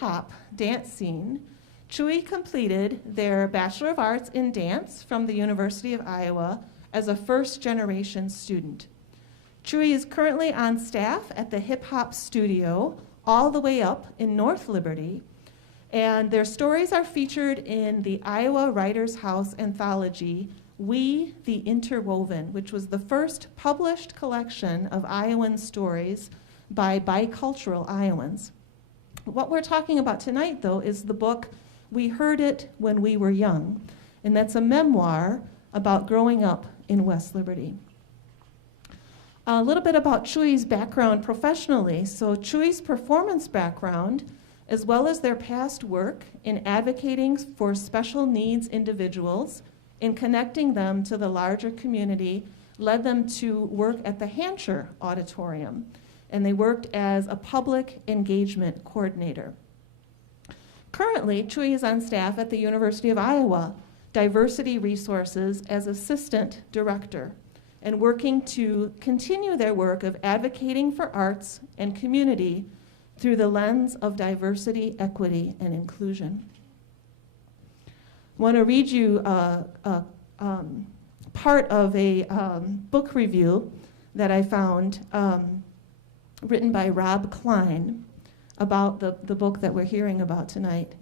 hip-hop dance scene, Chuy completed their Bachelor of Arts in Dance from the University of Iowa as a first-generation student. Chuy is currently on staff at the Hip Hop Studio all the way up in North Liberty, and their stories are featured in the Iowa Writers House anthology, We, the Interwoven, which was the first published collection of Iowan stories by bicultural Iowans. What we're talking about tonight, though, is the book We Heard It When We Were Young, and that's a memoir about growing up in West Liberty. A little bit about Chuy's background professionally. So Chuy's performance background, as well as their past work in advocating for special needs individuals and connecting them to the larger community, led them to work at the Hancher Auditorium, and they worked as a public engagement coordinator. Currently, Chuy is on staff at the University of Iowa Diversity Resources as assistant director, and working to continue their work of advocating for arts and community through the lens of diversity, equity, and inclusion. I want to read you part of a book review that I found written by Rob Klein about the book that we're hearing about tonight.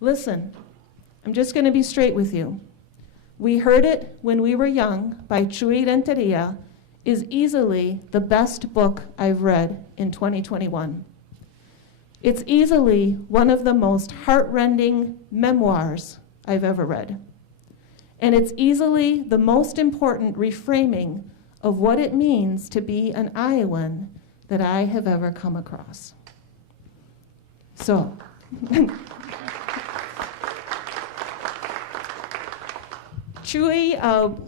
Listen, I'm just going to be straight with you. We Heard It When We Were Young by Chuy Renteria is easily the best book I've read in 2021. It's easily one of the most heartrending memoirs I've ever read. And it's easily the most important reframing of what it means to be an Iowan that I have ever come across. So, Chuy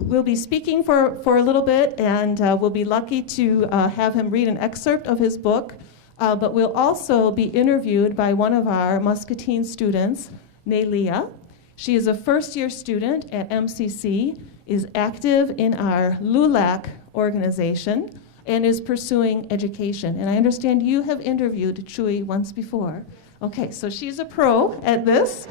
will be speaking for a little bit, and we'll be lucky to have him read an excerpt of his book, but we'll also be interviewed by one of our Muscatine students, Nelia. She is a first-year student at MCC, is active in our LULAC organization, and is pursuing education. And I understand you have interviewed Chuy once before. Okay, so she's a pro at this.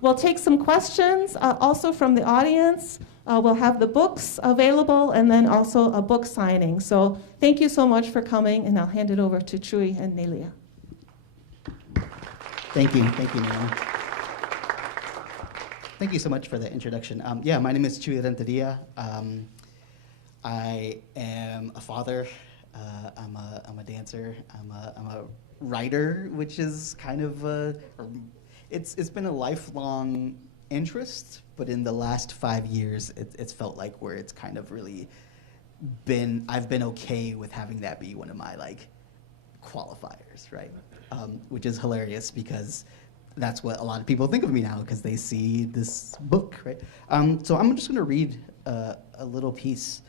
We'll take some questions also from the audience. We'll have the books available and then also a book signing. So thank you so much for coming, and I'll hand it over to Chuy and Nelia. Thank you, Nelia. Thank you so much for the introduction. Yeah, my name is Chuy Renteria. I am a father. I'm a dancer. I'm a writer, which is kind of it's been a lifelong interest, but in the last 5 years, it's felt like where it's kind of really been. I've been okay with having that be one of my qualifiers, right? Which is hilarious because that's what a lot of people think of me now because they see this book, right? So I'm just going to read a little piece.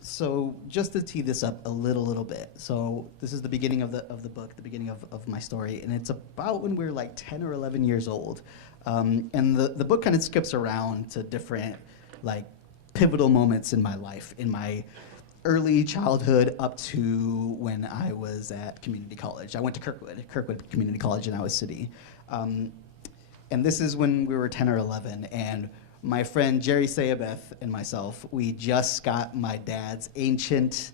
So just to tee this up a little bit, so this is the beginning of the book, the beginning of my story, and it's about when we were like 10 or 11 years old. And the book kind of skips around to different pivotal moments in my life, in my early childhood up to when I was at community college. I went to Kirkwood Community College in Iowa City. And this is when we were 10 or 11, and my friend Jerry Sayabeth and myself, we just got my dad's ancient,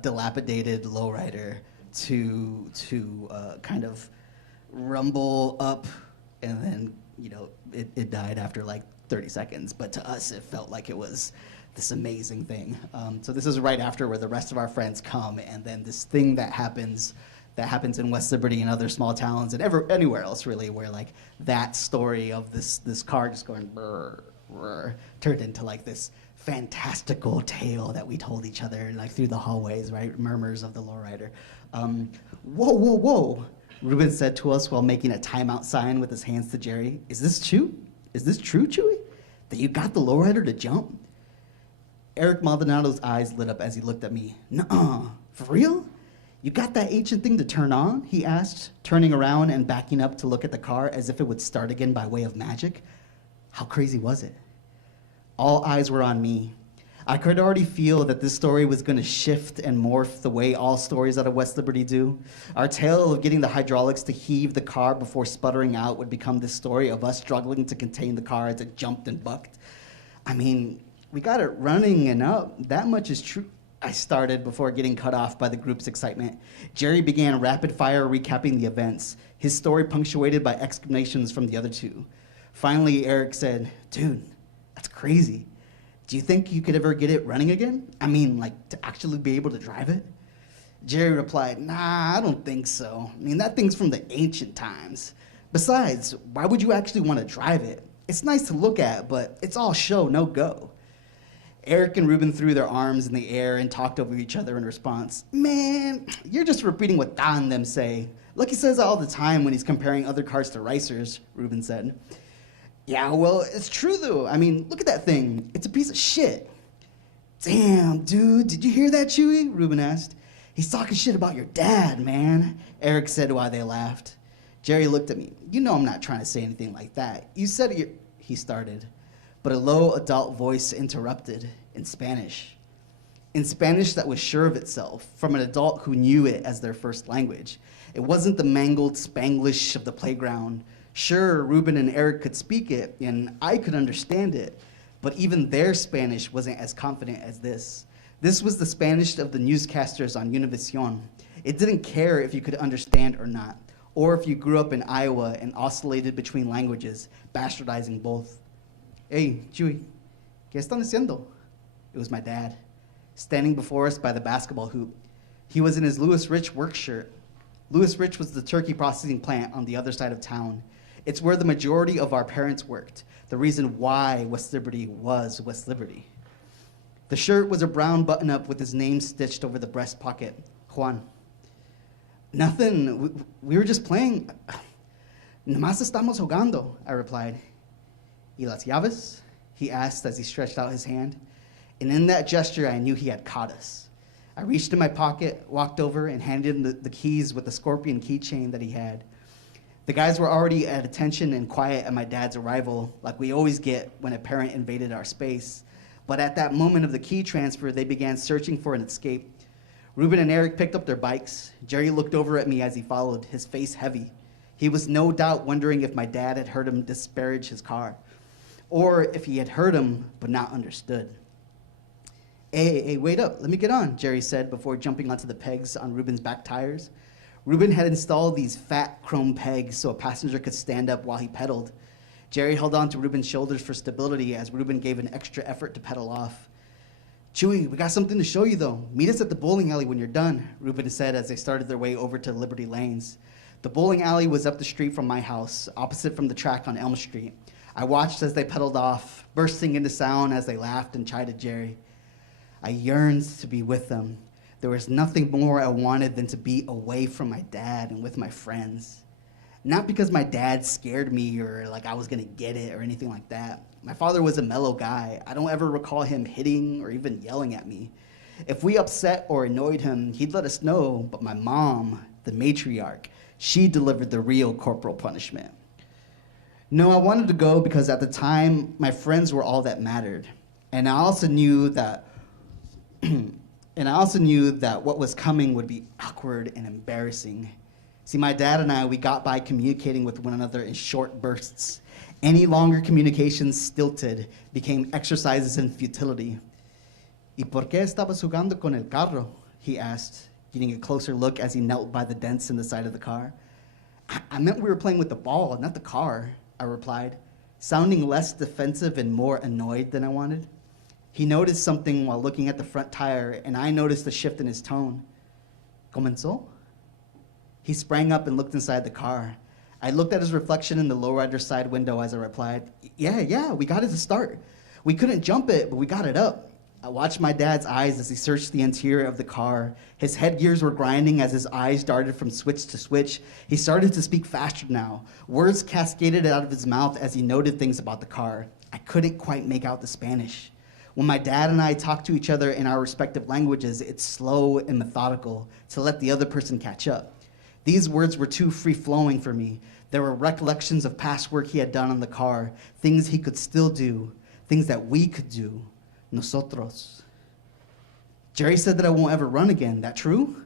dilapidated lowrider to kind of rumble up, and then it died after 30 seconds. But to us, it felt like it was this amazing thing. So this is right after where the rest of our friends come, and then this thing that happens in West Liberty and other small towns and anywhere else really, where that story of this car just going brr, brr, turned into this fantastical tale that we told each other through the hallways, right? Murmurs of the lowrider. Whoa, Ruben said to us while making a timeout sign with his hands to Jerry. Is this true? Is this true, Chewie? That you got the lowrider to jump? Eric Maldonado's eyes lit up as he looked at me. Nuh-uh, for real? You got that ancient thing to turn on? He asked, turning around and backing up to look at the car as if it would start again by way of magic. How crazy was it? All eyes were on me. I could already feel that this story was going to shift and morph the way all stories out of West Liberty do. Our tale of getting the hydraulics to heave the car before sputtering out would become the story of us struggling to contain the car as it jumped and bucked. I mean, we got it running and up. That much is true. I started before getting cut off by the group's excitement. Jerry began rapid-fire recapping the events, his story punctuated by exclamations from the other two. Finally, Eric said, "Dude, that's crazy. Do you think you could ever get it running again? I mean, like, to actually be able to drive it?" Jerry replied, "Nah, I don't think so. I mean, that thing's from the ancient times. Besides, why would you actually want to drive it? It's nice to look at, but it's all show, no go." Eric and Ruben threw their arms in the air and talked over each other in response. "Man, you're just repeating what Don and them say. Lucky says that all the time when he's comparing other cars to racers," Ruben said. "Yeah, well, it's true though. I mean, look at that thing. It's a piece of shit." "Damn, dude, did you hear that, Chewie?" Ruben asked. "He's talking shit about your dad, man," Eric said while they laughed. Jerry looked at me. "You know I'm not trying to say anything like that. You said it," he started. But a low adult voice interrupted in Spanish. In Spanish that was sure of itself, from an adult who knew it as their first language. It wasn't the mangled Spanglish of the playground. Sure, Ruben and Eric could speak it, and I could understand it, but even their Spanish wasn't as confident as this. This was the Spanish of the newscasters on Univision. It didn't care if you could understand or not, or if you grew up in Iowa and oscillated between languages, bastardizing both. "Hey, Chuy, ¿qué están haciendo?" It was my dad, standing before us by the basketball hoop. He was in his Louis Rich work shirt. Louis Rich was the turkey processing plant on the other side of town. It's where the majority of our parents worked, the reason why West Liberty was West Liberty. The shirt was a brown button-up with his name stitched over the breast pocket, Juan. "Nothing, we were just playing. Nomás estamos jugando," I replied. "Y las llaves?" he asked as he stretched out his hand. And in that gesture, I knew he had caught us. I reached in my pocket, walked over, and handed him the keys with the scorpion keychain that he had. The guys were already at attention and quiet at my dad's arrival, like we always get when a parent invaded our space. But at that moment of the key transfer, they began searching for an escape. Ruben and Eric picked up their bikes. Jerry looked over at me as he followed, his face heavy. He was no doubt wondering if my dad had heard him disparage his car, or if he had heard him but not understood. Hey, wait up, let me get on," Jerry said before jumping onto the pegs on Ruben's back tires. Ruben had installed these fat chrome pegs so a passenger could stand up while he pedaled. Jerry held on to Ruben's shoulders for stability as Ruben gave an extra effort to pedal off. "Chewie, we got something to show you though. Meet us at the bowling alley when you're done," Ruben said as they started their way over to Liberty Lanes. The bowling alley was up the street from my house, opposite from the track on Elm Street. I watched as they pedaled off, bursting into sound as they laughed and chided Jerry. I yearned to be with them. There was nothing more I wanted than to be away from my dad and with my friends. Not because my dad scared me or like I was gonna get it or anything like that. My father was a mellow guy. I don't ever recall him hitting or even yelling at me. If we upset or annoyed him, he'd let us know, but my mom, the matriarch, she delivered the real corporal punishment. No, I wanted to go because at the time, my friends were all that mattered. And I also knew that what was coming would be awkward and embarrassing. See, my dad and I, we got by communicating with one another in short bursts. Any longer communications stilted became exercises in futility. ¿Y por qué estabas jugando con el carro?" he asked, getting a closer look as he knelt by the dents in the side of the car. I meant we were playing with the ball, not the car," I replied, sounding less defensive and more annoyed than I wanted. He noticed something while looking at the front tire, and I noticed a shift in his tone. "Comenzó?" He sprang up and looked inside the car. I looked at his reflection in the lowrider's side window as I replied, Yeah, we got it to start. We couldn't jump it, but we got it up." I watched my dad's eyes as he searched the interior of the car. His head gears were grinding as his eyes darted from switch to switch. He started to speak faster now. Words cascaded out of his mouth as he noted things about the car. I couldn't quite make out the Spanish. When my dad and I talk to each other in our respective languages, it's slow and methodical to let the other person catch up. These words were too free-flowing for me. There were recollections of past work he had done on the car, things he could still do, things that we could do. Nosotros. Jerry said that I won't ever run again. That true?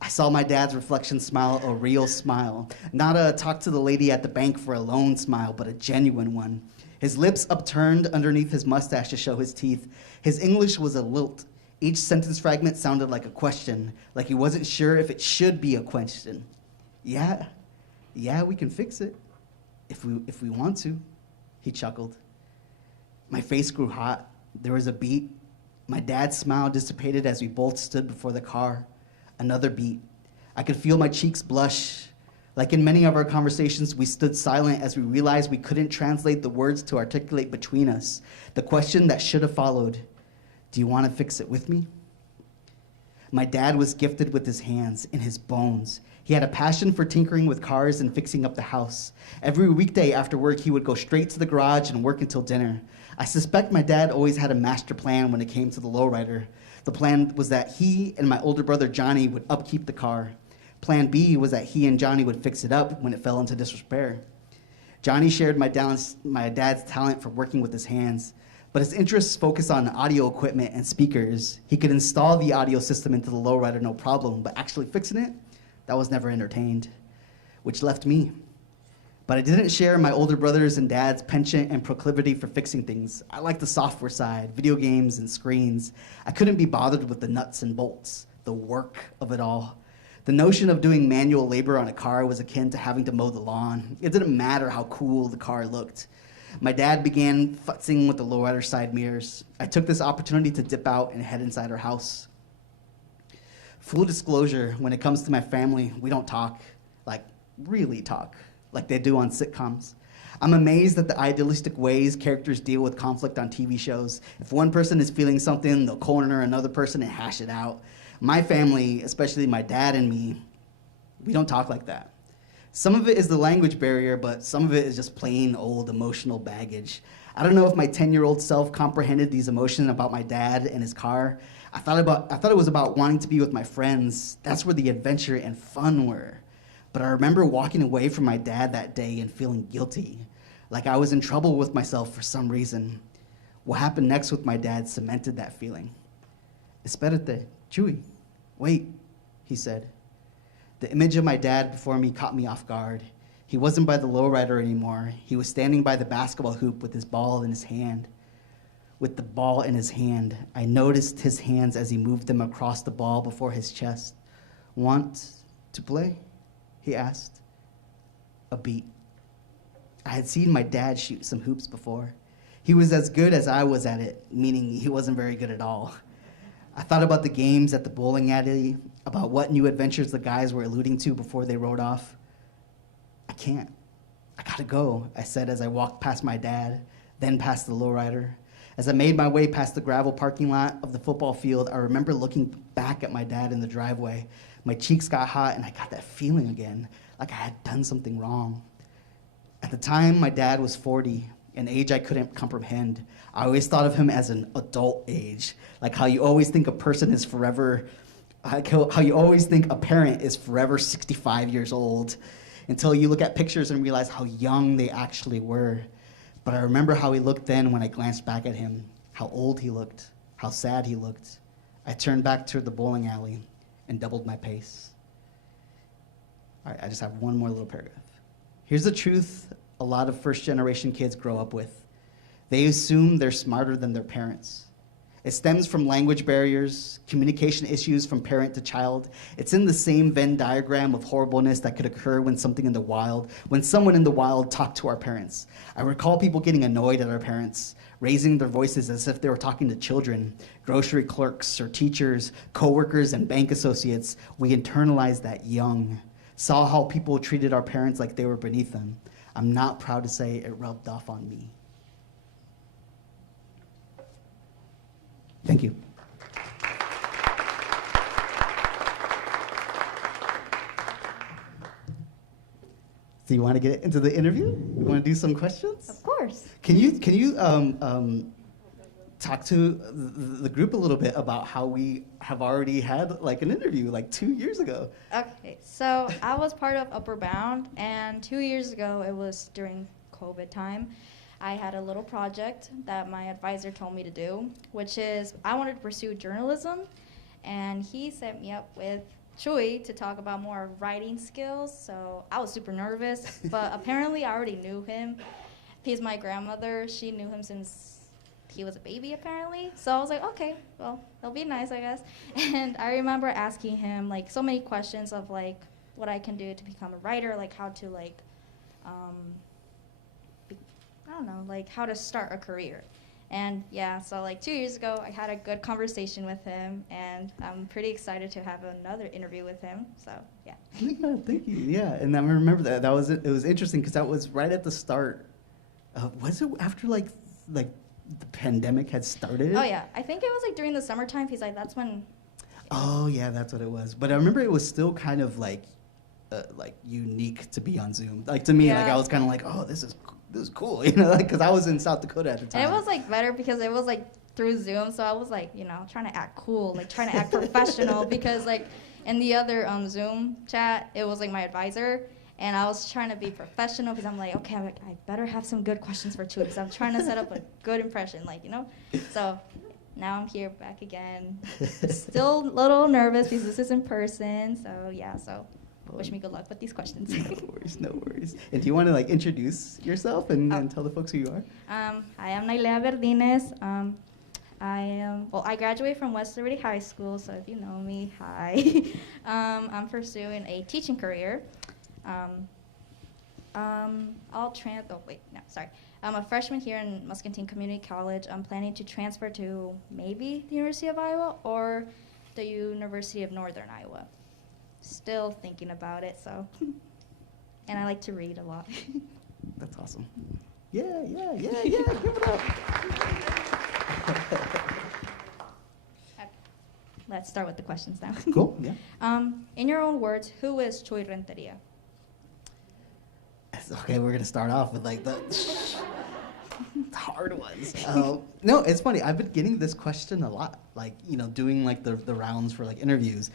I saw my dad's reflection smile, a real smile. Not a talk to the lady at the bank for a loan smile, but a genuine one. His lips upturned underneath his mustache to show his teeth. His English was a lilt. Each sentence fragment sounded like a question, like he wasn't sure if it should be a question. Yeah, we can fix it, if we want to, he chuckled. My face grew hot. There was a beat. My dad's smile dissipated as we both stood before the car. Another beat. I could feel my cheeks blush. Like in many of our conversations, we stood silent as we realized we couldn't translate the words to articulate between us. The question that should have followed, do you want to fix it with me? My dad was gifted with his hands and his bones. He had a passion for tinkering with cars and fixing up the house. Every weekday after work, he would go straight to the garage and work until dinner. I suspect my dad always had a master plan when it came to the lowrider. The plan was that he and my older brother Johnny would upkeep the car. Plan B was that he and Johnny would fix it up when it fell into disrepair. Johnny shared my dad's talent for working with his hands, but his interests focused on audio equipment and speakers. He could install the audio system into the lowrider no problem, but actually fixing it, that was never entertained, which left me. But I didn't share my older brother's and dad's penchant and proclivity for fixing things. I liked the software side, video games and screens. I couldn't be bothered with the nuts and bolts, the work of it all. The notion of doing manual labor on a car was akin to having to mow the lawn. It didn't matter how cool the car looked. My dad began futzing with the lowrider side mirrors. I took this opportunity to dip out and head inside our house. Full disclosure, when it comes to my family, we don't talk, like really talk, like they do on sitcoms. I'm amazed at the idealistic ways characters deal with conflict on TV shows. If one person is feeling something, they'll corner another person and hash it out. My family, especially my dad and me, we don't talk like that. Some of it is the language barrier, but some of it is just plain old emotional baggage. I don't know if my 10-year-old self comprehended these emotions about my dad and his car. I thought it was about wanting to be with my friends. That's where the adventure and fun were. But I remember walking away from my dad that day and feeling guilty, like I was in trouble with myself for some reason. What happened next with my dad cemented that feeling. Espérate, Chuy. Wait, he said. The image of my dad before me caught me off guard. He wasn't by the lowrider anymore. He was standing by the basketball hoop with his ball in his hand. With the ball in his hand, I noticed his hands as he moved them across the ball before his chest. Want to play? He asked. A beat. I had seen my dad shoot some hoops before. He was as good as I was at it, meaning he wasn't very good at all. I thought about the games at the bowling alley, about what new adventures the guys were alluding to before they rode off. I can't. I gotta go, I said as I walked past my dad, then past the lowrider. As I made my way past the gravel parking lot of the football field, I remember looking back at my dad in the driveway. My cheeks got hot and I got that feeling again, like I had done something wrong. At the time, my dad was 40, an age I couldn't comprehend. I always thought of him as an adult age, like how you always think a person is forever, how you always think a parent is forever 65 years old, until you look at pictures and realize how young they actually were. But I remember how he looked then when I glanced back at him, how old he looked, how sad he looked. I turned back toward the bowling alley and doubled my pace. All right, I just have one more little paragraph. Here's the truth a lot of first-generation kids grow up with. They assume they're smarter than their parents. It stems from language barriers, communication issues from parent to child. It's in the same Venn diagram of horribleness that could occur when someone in the wild talked to our parents. I recall people getting annoyed at our parents, raising their voices as if they were talking to children, grocery clerks or teachers, coworkers and bank associates. We internalized that young, saw how people treated our parents like they were beneath them. I'm not proud to say it rubbed off on me. Thank you. So you want to get into the interview? You want to do some questions? Of course. Can you talk to the group a little bit about how we have already had like an interview like 2 years ago? Okay, so I was part of Upper Bound, and 2 years ago, it was during COVID time. I had a little project that my advisor told me to do, which is I wanted to pursue journalism, and he set me up with Chuy to talk about more writing skills. So I was super nervous, but apparently I already knew him. He's my grandmother. She knew him since he was a baby, apparently. So I was like, okay, well, it'll be nice, I guess. And I remember asking him like so many questions of like what I can do to become a writer, like how to like, I don't know, like how to start a career. And yeah, so like 2 years ago, I had a good conversation with him, and I'm pretty excited to have another interview with him. So yeah. Yeah, thank you. Yeah, and I remember that. That was it. Was interesting because that was right at the start. Was it after like the pandemic had started? Oh yeah, I think it was like during the summertime. He's like, that's when. Oh yeah, that's what it was. But I remember it was still kind of like unique to be on Zoom. Like to me, like I was kind of like, oh, this is cool, you know, like because I was in South Dakota at the time. And it was like better because it was like through Zoom, so I was like, you know, trying to act cool, like trying to act professional because like in the other Zoom chat, it was like my advisor, and I was trying to be professional because I'm like, okay, I better have some good questions for Chuy because I'm trying to set up a good impression, like, you know. So now I'm here back again, still a little nervous because this is in person. So yeah, so. Wish me good luck with these questions. No worries. And do you want to like introduce yourself and tell the folks who you are? Hi, I'm Nailea Verdines. I graduated from West Liberty High School, so if you know me, hi. I'm pursuing a teaching career. I'm a freshman here in Muscatine Community College. I'm planning to transfer to maybe the University of Iowa or the University of Northern Iowa. Still thinking about it, so. And I like to read a lot. That's awesome. Yeah. Give it up. Okay. Let's start with the questions now. Cool, yeah. In your own words, who is Chuy Renteria? Okay, we're going to start off with like the hard ones. No, it's funny. I've been getting this question a lot. Like, you know, doing like the rounds for like interviews.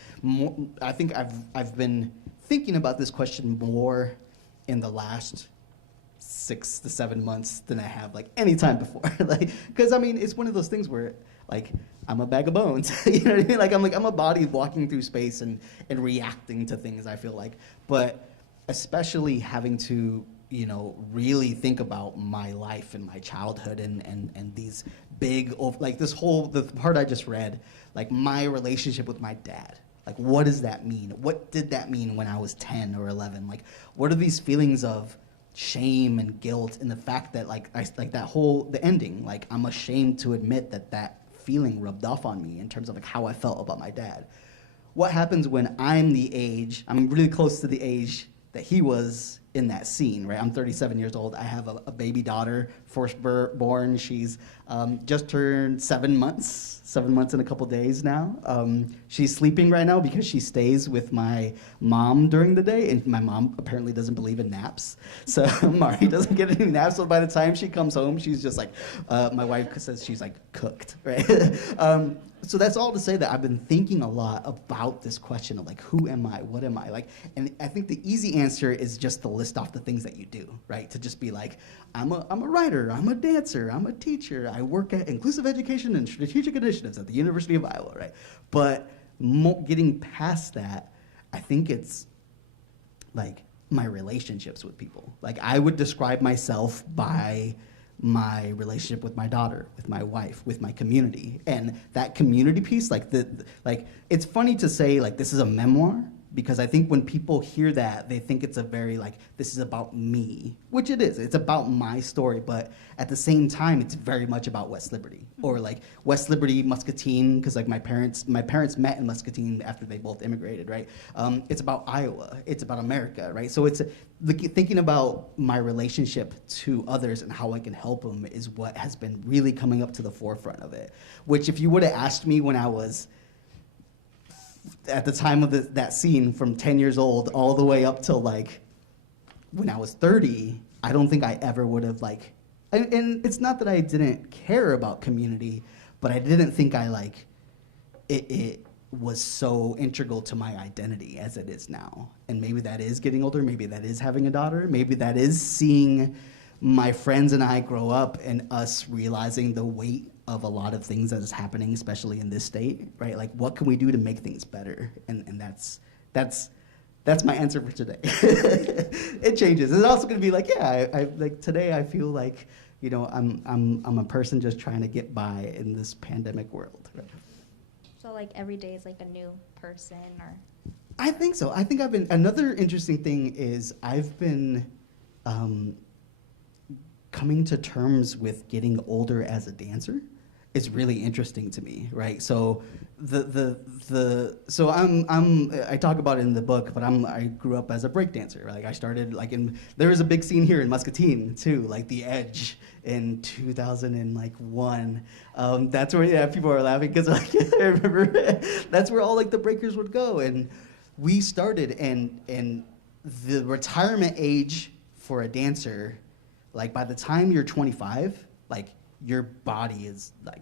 I think I've been thinking about this question more in the last 6 to 7 months than I have like any time before. Like, because I mean, it's one of those things where like I'm a bag of bones. You know what I mean? Like I'm a body walking through space and reacting to things. I feel like, but especially having to, you know, really think about my life and my childhood and these big, like the part I just read, like my relationship with my dad. Like, what does that mean? What did that mean when I was 10 or 11? Like, what are these feelings of shame and guilt and the fact that the ending, like I'm ashamed to admit that feeling rubbed off on me in terms of like how I felt about my dad. What happens when I'm really close to the age that he was in that scene, right? I'm 37 years old. I have a baby daughter, firstborn. She's just turned 7 months in a couple days now. She's sleeping right now because she stays with my mom during the day, and my mom apparently doesn't believe in naps. So Mari doesn't get any naps, so by the time she comes home, she's just like, my wife says she's like cooked, right? So that's all to say that I've been thinking a lot about this question of like, who am I? What am I? Like, and I think the easy answer is just to list off the things that you do, right? To just be like, I'm a writer, I'm a dancer, I'm a teacher, I work at inclusive education and strategic initiatives at the University of Iowa, right? But getting past that, I think it's like my relationships with people. Like I would describe myself by my relationship with my daughter, with my wife, with my community. And that community piece, like it's funny to say like this is a memoir, because I think when people hear that, they think it's a very like, this is about me, which it is. It's about my story, but at the same time, it's very much about West Liberty, or like West Liberty, Muscatine, because like my parents met in Muscatine after they both immigrated, right? It's about Iowa, it's about America, right? So it's thinking about my relationship to others and how I can help them is what has been really coming up to the forefront of it. Which if you would have asked me when I was at the time of that scene from 10 years old all the way up till like when I was 30, I don't think I ever would have like, and it's not that I didn't care about community, but I didn't think I like, it was so integral to my identity as it is now. And maybe that is getting older, maybe that is having a daughter, maybe that is seeing my friends and I grow up and us realizing the weight of a lot of things that is happening, especially in this state, right? Like, what can we do to make things better? And that's my answer for today. It changes. It's also going to be like, yeah, I like today I feel like, you know, I'm a person just trying to get by in this pandemic world. Right? So like every day is like a new person, or? I think so. I think another interesting thing is I've been coming to terms with getting older as a dancer. It's really interesting to me, right? So I talk about it in the book, but I grew up as a break dancer. Like I started there was a big scene here in Muscatine too, like The Edge in 2001. That's where people are laughing because like I remember that's where all like the breakers would go, and we started and the retirement age for a dancer, like by the time you're 25, like your body is like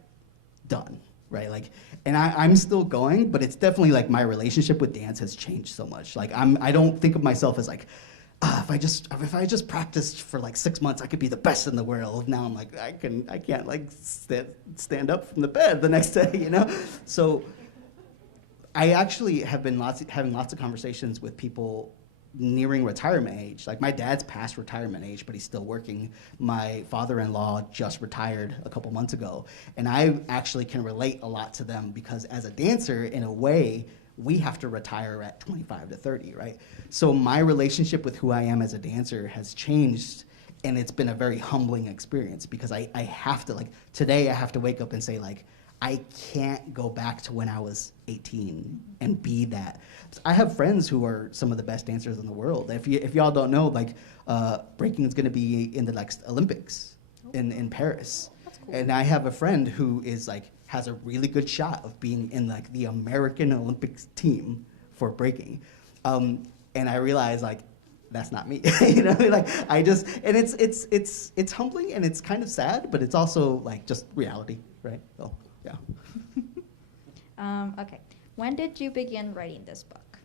done, right? Like, and I'm still going, but it's definitely like my relationship with dance has changed so much. Like I don't think of myself as like, if I just practiced for like 6 months, I could be the best in the world. Now I'm like, I can't like stand up from the bed the next day, you know? So I actually have been having lots of conversations with people nearing retirement age. Like my dad's past retirement age, but he's still working. My father-in-law just retired a couple months ago. And I actually can relate a lot to them because as a dancer, in a way, we have to retire at 25 to 30, right? So my relationship with who I am as a dancer has changed, and it's been a very humbling experience because I have to, like, today I have to wake up and say, like, I can't go back to when I was 18 and be that. I have friends who are some of the best dancers in the world. If y'all don't know, like breaking is going to be in the next Olympics in Paris. That's cool. And I have a friend who is like has a really good shot of being in like the American Olympics team for breaking. And I realized like that's not me. You know, like I just and it's humbling and it's kind of sad, but it's also like just reality, right? So. Yeah. Okay. When did you begin writing this book?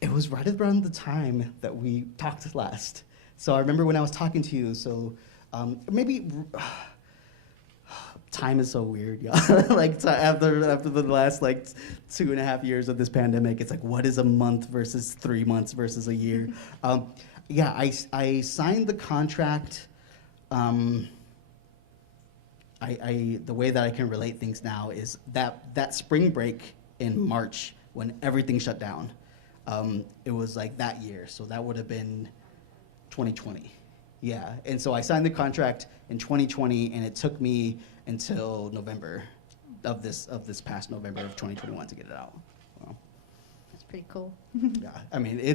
It was right around the time that we talked last. So I remember when I was talking to you. So maybe time is so weird, y'all. Like after the last like 2.5 years of this pandemic, it's like what is a month versus 3 months versus a year? Yeah, I signed the contract. The way that I can relate things now is that spring break in March when everything shut down. It was like that year, so that would have been 2020. Yeah, and so I signed the contract in 2020, and it took me until November of this past November of 2021 to get it out. Wow. That's pretty cool. Yeah, I mean the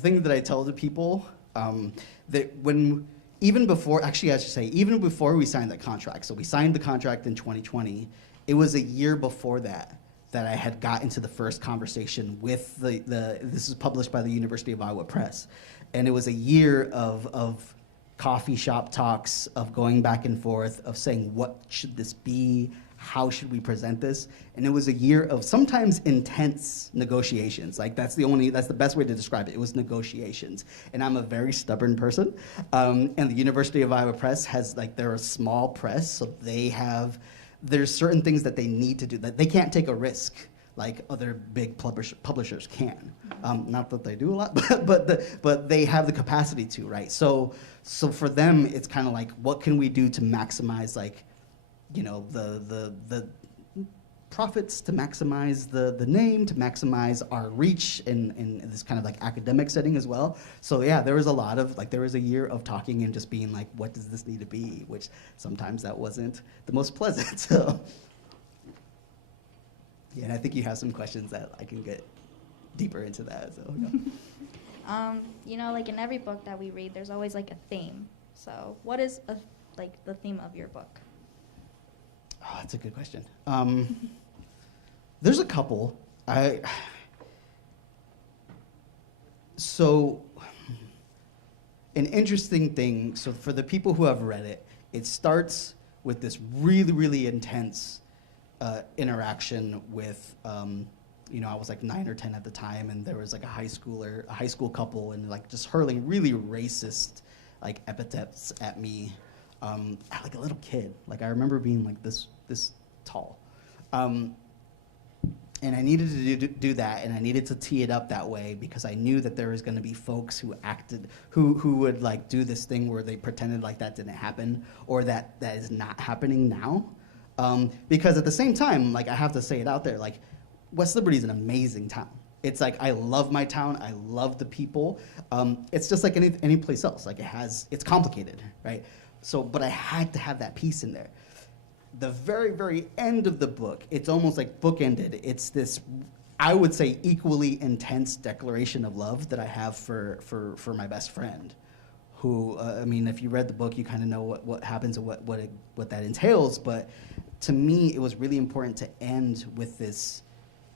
thing that I tell the people that even before we signed that contract, so we signed the contract in 2020, it was a year before that I had got into the first conversation with this is published by the University of Iowa Press, and it was a year of coffee shop talks, of going back and forth, of saying what should this be, how should we present this, and it was a year of sometimes intense negotiations. Like that's the best way to describe it. It was negotiations, and I'm a very stubborn person. And the University of Iowa Press has they're a small press, so there's certain things that they need to do that they can't take a risk like other big publishers can. Not that they do a lot, but they have the capacity to, right? So for them, it's kind of like what can we do to maximize the profits, to maximize the name, to maximize our reach in this kind of like academic setting as well. So yeah, there was a lot of there was a year of talking and just being like, what does this need to be? Which sometimes that wasn't the most pleasant. So yeah, and I think you have some questions that I can get deeper into that. So yeah. Like in every book that we read, there's always like a theme. So what is the theme of your book? Oh, that's a good question. There's a couple. So an interesting thing, so for the people who have read it, it starts with this really, really intense interaction with I was like 9 or 10 at the time, and there was like a high school couple, and like just hurling really racist like epithets at me, at like a little kid. Like I remember being like this tall. And I needed to do that, and I needed to tee it up that way because I knew that there was going to be folks who would like do this thing where they pretended like that didn't happen or that is not happening now. Because at the same time, like I have to say it out there, like West Liberty is an amazing town. It's like I love my town, I love the people. It's just like any place else. Like it's complicated, right? So, but I had to have that piece in there. The very, very end of the book, it's almost like bookended. It's this, I would say, equally intense declaration of love that I have for my best friend, who, I mean, if you read the book, you kind of know what happens and what that entails. But to me, it was really important to end with this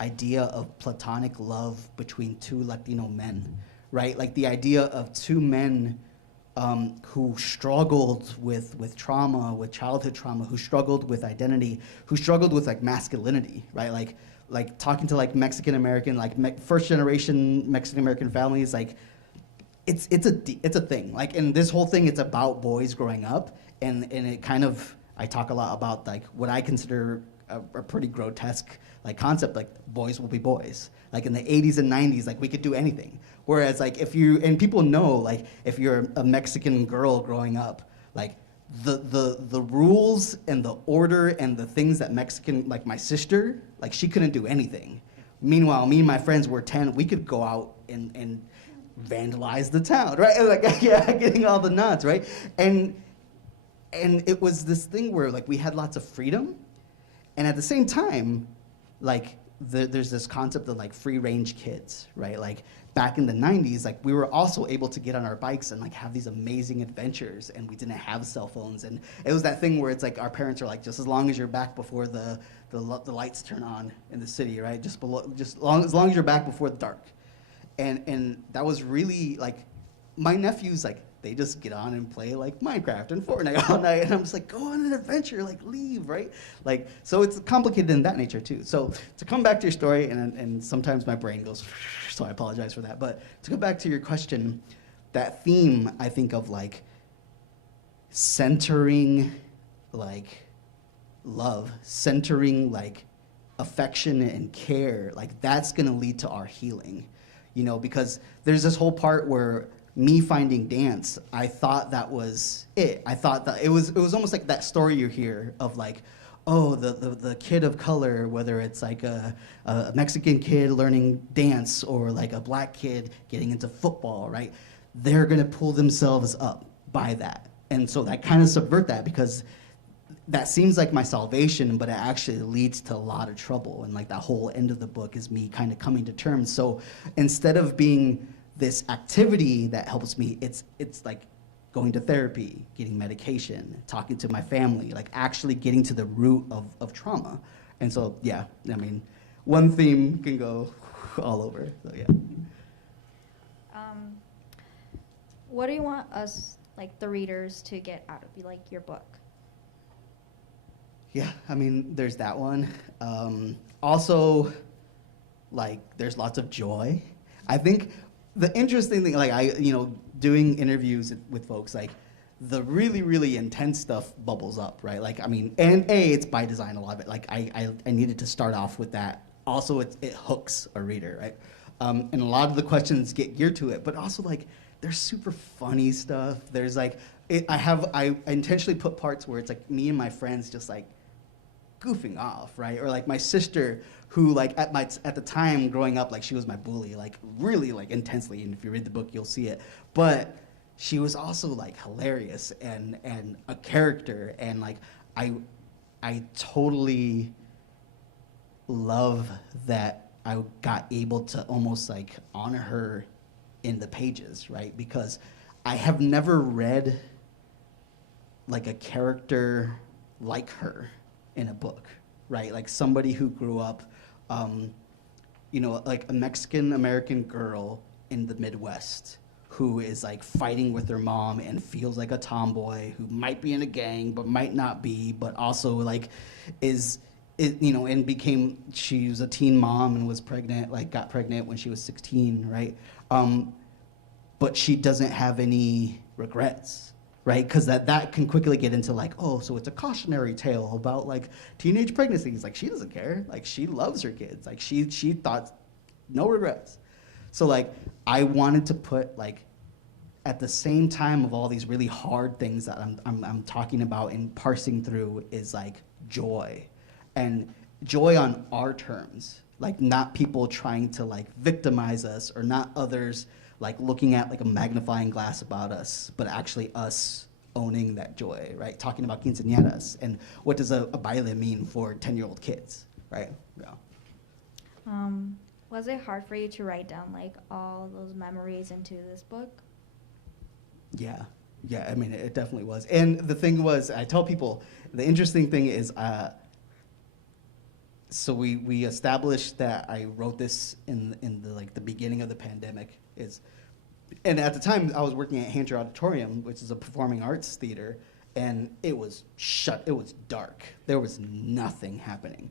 idea of platonic love between two Latino men, right? Like the idea of two men who struggled with trauma, with childhood trauma, who struggled with identity, who struggled with like masculinity, right? Like talking to like Mexican American, like first generation Mexican American families, like it's a thing. Like in this whole thing, it's about boys growing up, and it kind of, I talk a lot about like what I consider a pretty grotesque like concept, like boys will be boys. Like in the 80s and 90s, like we could do anything. Whereas like and people know, like if you're a Mexican girl growing up, like the rules and the order and the things that Mexican, like my sister, like she couldn't do anything. Meanwhile, me and my friends were 10, we could go out and vandalize the town, right? Like, yeah, getting all the nods, right? And it was this thing where like we had lots of freedom, and at the same time, like there's this concept of like free range kids, right? Like back in the 90s, like we were also able to get on our bikes and like have these amazing adventures, and we didn't have cell phones. And it was that thing where it's like our parents are like, just as long as you're back before the lights turn on in the city, right? As long as you're back before the dark. And that was really like, my nephews, like they just get on and play like Minecraft and Fortnite all night, and I'm just like, go on an adventure, like leave, right? Like, so it's complicated in that nature too. So to come back to your story, and sometimes my brain goes, so I apologize for that, but to go back to your question, that theme, I think of like centering like love, centering like affection and care, like that's gonna lead to our healing, because there's this whole part where me finding dance, I thought that was it. I thought that it was almost like that story you hear of like, oh, the kid of color, whether it's like a Mexican kid learning dance or like a black kid getting into football, right? They're gonna pull themselves up by that. And so that kind of subvert that, because that seems like my salvation, but it actually leads to a lot of trouble. And like that whole end of the book is me kind of coming to terms. So instead of being this activity that helps me, it's like going to therapy, getting medication, talking to my family, like actually getting to the root of trauma. And so, yeah, I mean, one theme can go all over, so yeah. What do you want us, like the readers, to get out of like your book? Yeah, I mean, there's that one. Also, like, there's lots of joy. I think the interesting thing, like doing interviews with folks, like the really, really intense stuff bubbles up, right? Like, I mean, and it's by design, a lot of it. Like I needed to start off with that. Also, it hooks a reader, right? And a lot of the questions get geared to it, but also like there's super funny stuff. There's like, I intentionally put parts where it's like me and my friends just like goofing off, right? Or like my sister, who like at the time growing up, like she was my bully, like really like intensely, and if you read the book you'll see it. But she was also like hilarious and a character, and like I totally love that I got able to almost like honor her in the pages, right? Because I have never read like a character like her in a book, right? Like somebody who grew up, like a Mexican American girl in the Midwest who is like fighting with her mom and feels like a tomboy, who might be in a gang but might not be, but also like is and she was a teen mom and was pregnant, like got pregnant when she was 16, right? But she doesn't have any regrets, right? Because that can quickly get into like, oh, so it's a cautionary tale about like teenage pregnancies. Like she doesn't care. Like she loves her kids. Like she thought no regrets. So like I wanted to put like at the same time of all these really hard things that I'm talking about and parsing through is like joy, and joy on our terms, like not people trying to like victimize us or not others like looking at like a magnifying glass about us, but actually us owning that joy, right? Talking about quinceañeras and what does a baile mean for 10-year-old kids, right? Yeah. Was it hard for you to write down like all those memories into this book? Yeah, I mean, it definitely was. And the thing was, I tell people, the interesting thing is, so we established that I wrote this in the beginning of the pandemic. And at the time, I was working at Hancher Auditorium, which is a performing arts theater, and it was it was dark. There was nothing happening.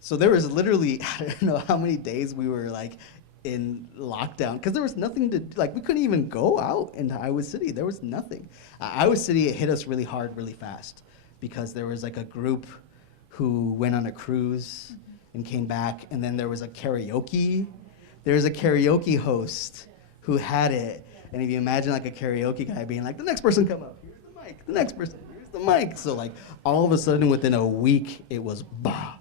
So there was literally, I don't know how many days we were like in lockdown because there was nothing to, like we couldn't even go out into Iowa City. There was nothing. Iowa City, it hit us really hard, really fast because there was like a group who went on a cruise and came back, and then there was a karaoke. There was a karaoke host who had it, and if you imagine like a karaoke guy being like, the next person come up, here's the mic, the next person, here's the mic. So like all of a sudden within a week it was bah.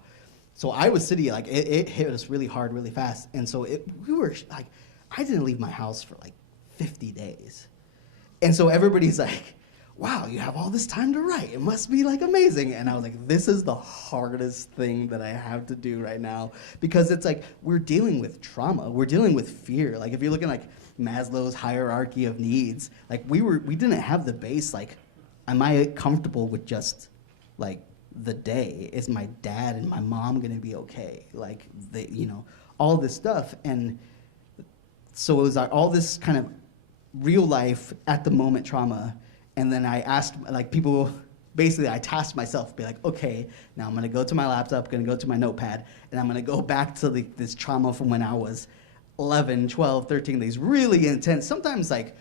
So Iowa City, like it hit us really hard, really fast. And so we were like, I didn't leave my house for like 50 days. And so everybody's like, wow, you have all this time to write. It must be like amazing. And I was like, this is the hardest thing that I have to do right now. Because it's like, we're dealing with trauma. We're dealing with fear. Like if you're looking like Maslow's hierarchy of needs, like we didn't have the base, like, am I comfortable with just like, the day, is my dad and my mom gonna be okay, like all this stuff. And so it was like all this kind of real life at the moment trauma. And then I asked like people, basically I tasked myself, be like, okay, now I'm gonna go to my laptop, gonna go to my notepad, and I'm gonna go back to this trauma from when I was 11, 12, 13, these really intense, sometimes like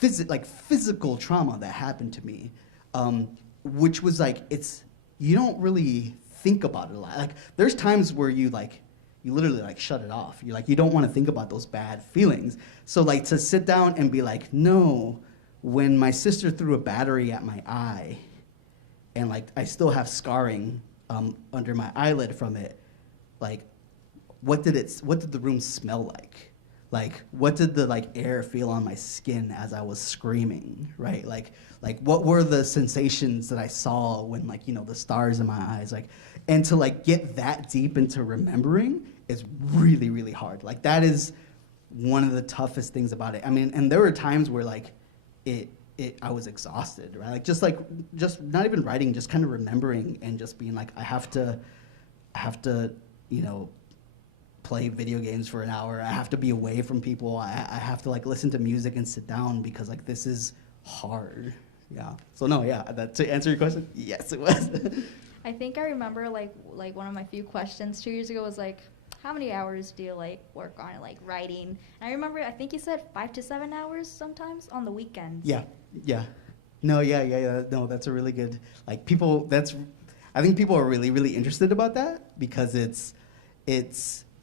physical trauma that happened to me, which was like, you don't really think about it a lot. Like there's times where you literally like shut it off. You're like, you don't want to think about those bad feelings. So like to sit down and be like, no, when my sister threw a battery at my eye and like I still have scarring under my eyelid from it, like what did the room smell like? Like what did the like air feel on my skin as I was screaming, right? Like what were the sensations that I saw when like, the stars in my eyes, like, and to like get that deep into remembering is really, really hard. Like that is one of the toughest things about it. I mean, and there were times where like I was exhausted, right? Like just not even writing, just kind of remembering and just being like, I have to, play video games for an hour. I have to be away from people. I have to like listen to music and sit down because like this is hard. Yeah. So no, yeah. To answer your question, yes, it was. I think I remember like one of my few questions 2 years ago was like, how many hours do you like work on like writing? And I remember I think you said 5 to 7 hours sometimes on the weekends. Yeah. No, yeah. No, that's a really good like people. I think people are really, really interested about that because it's.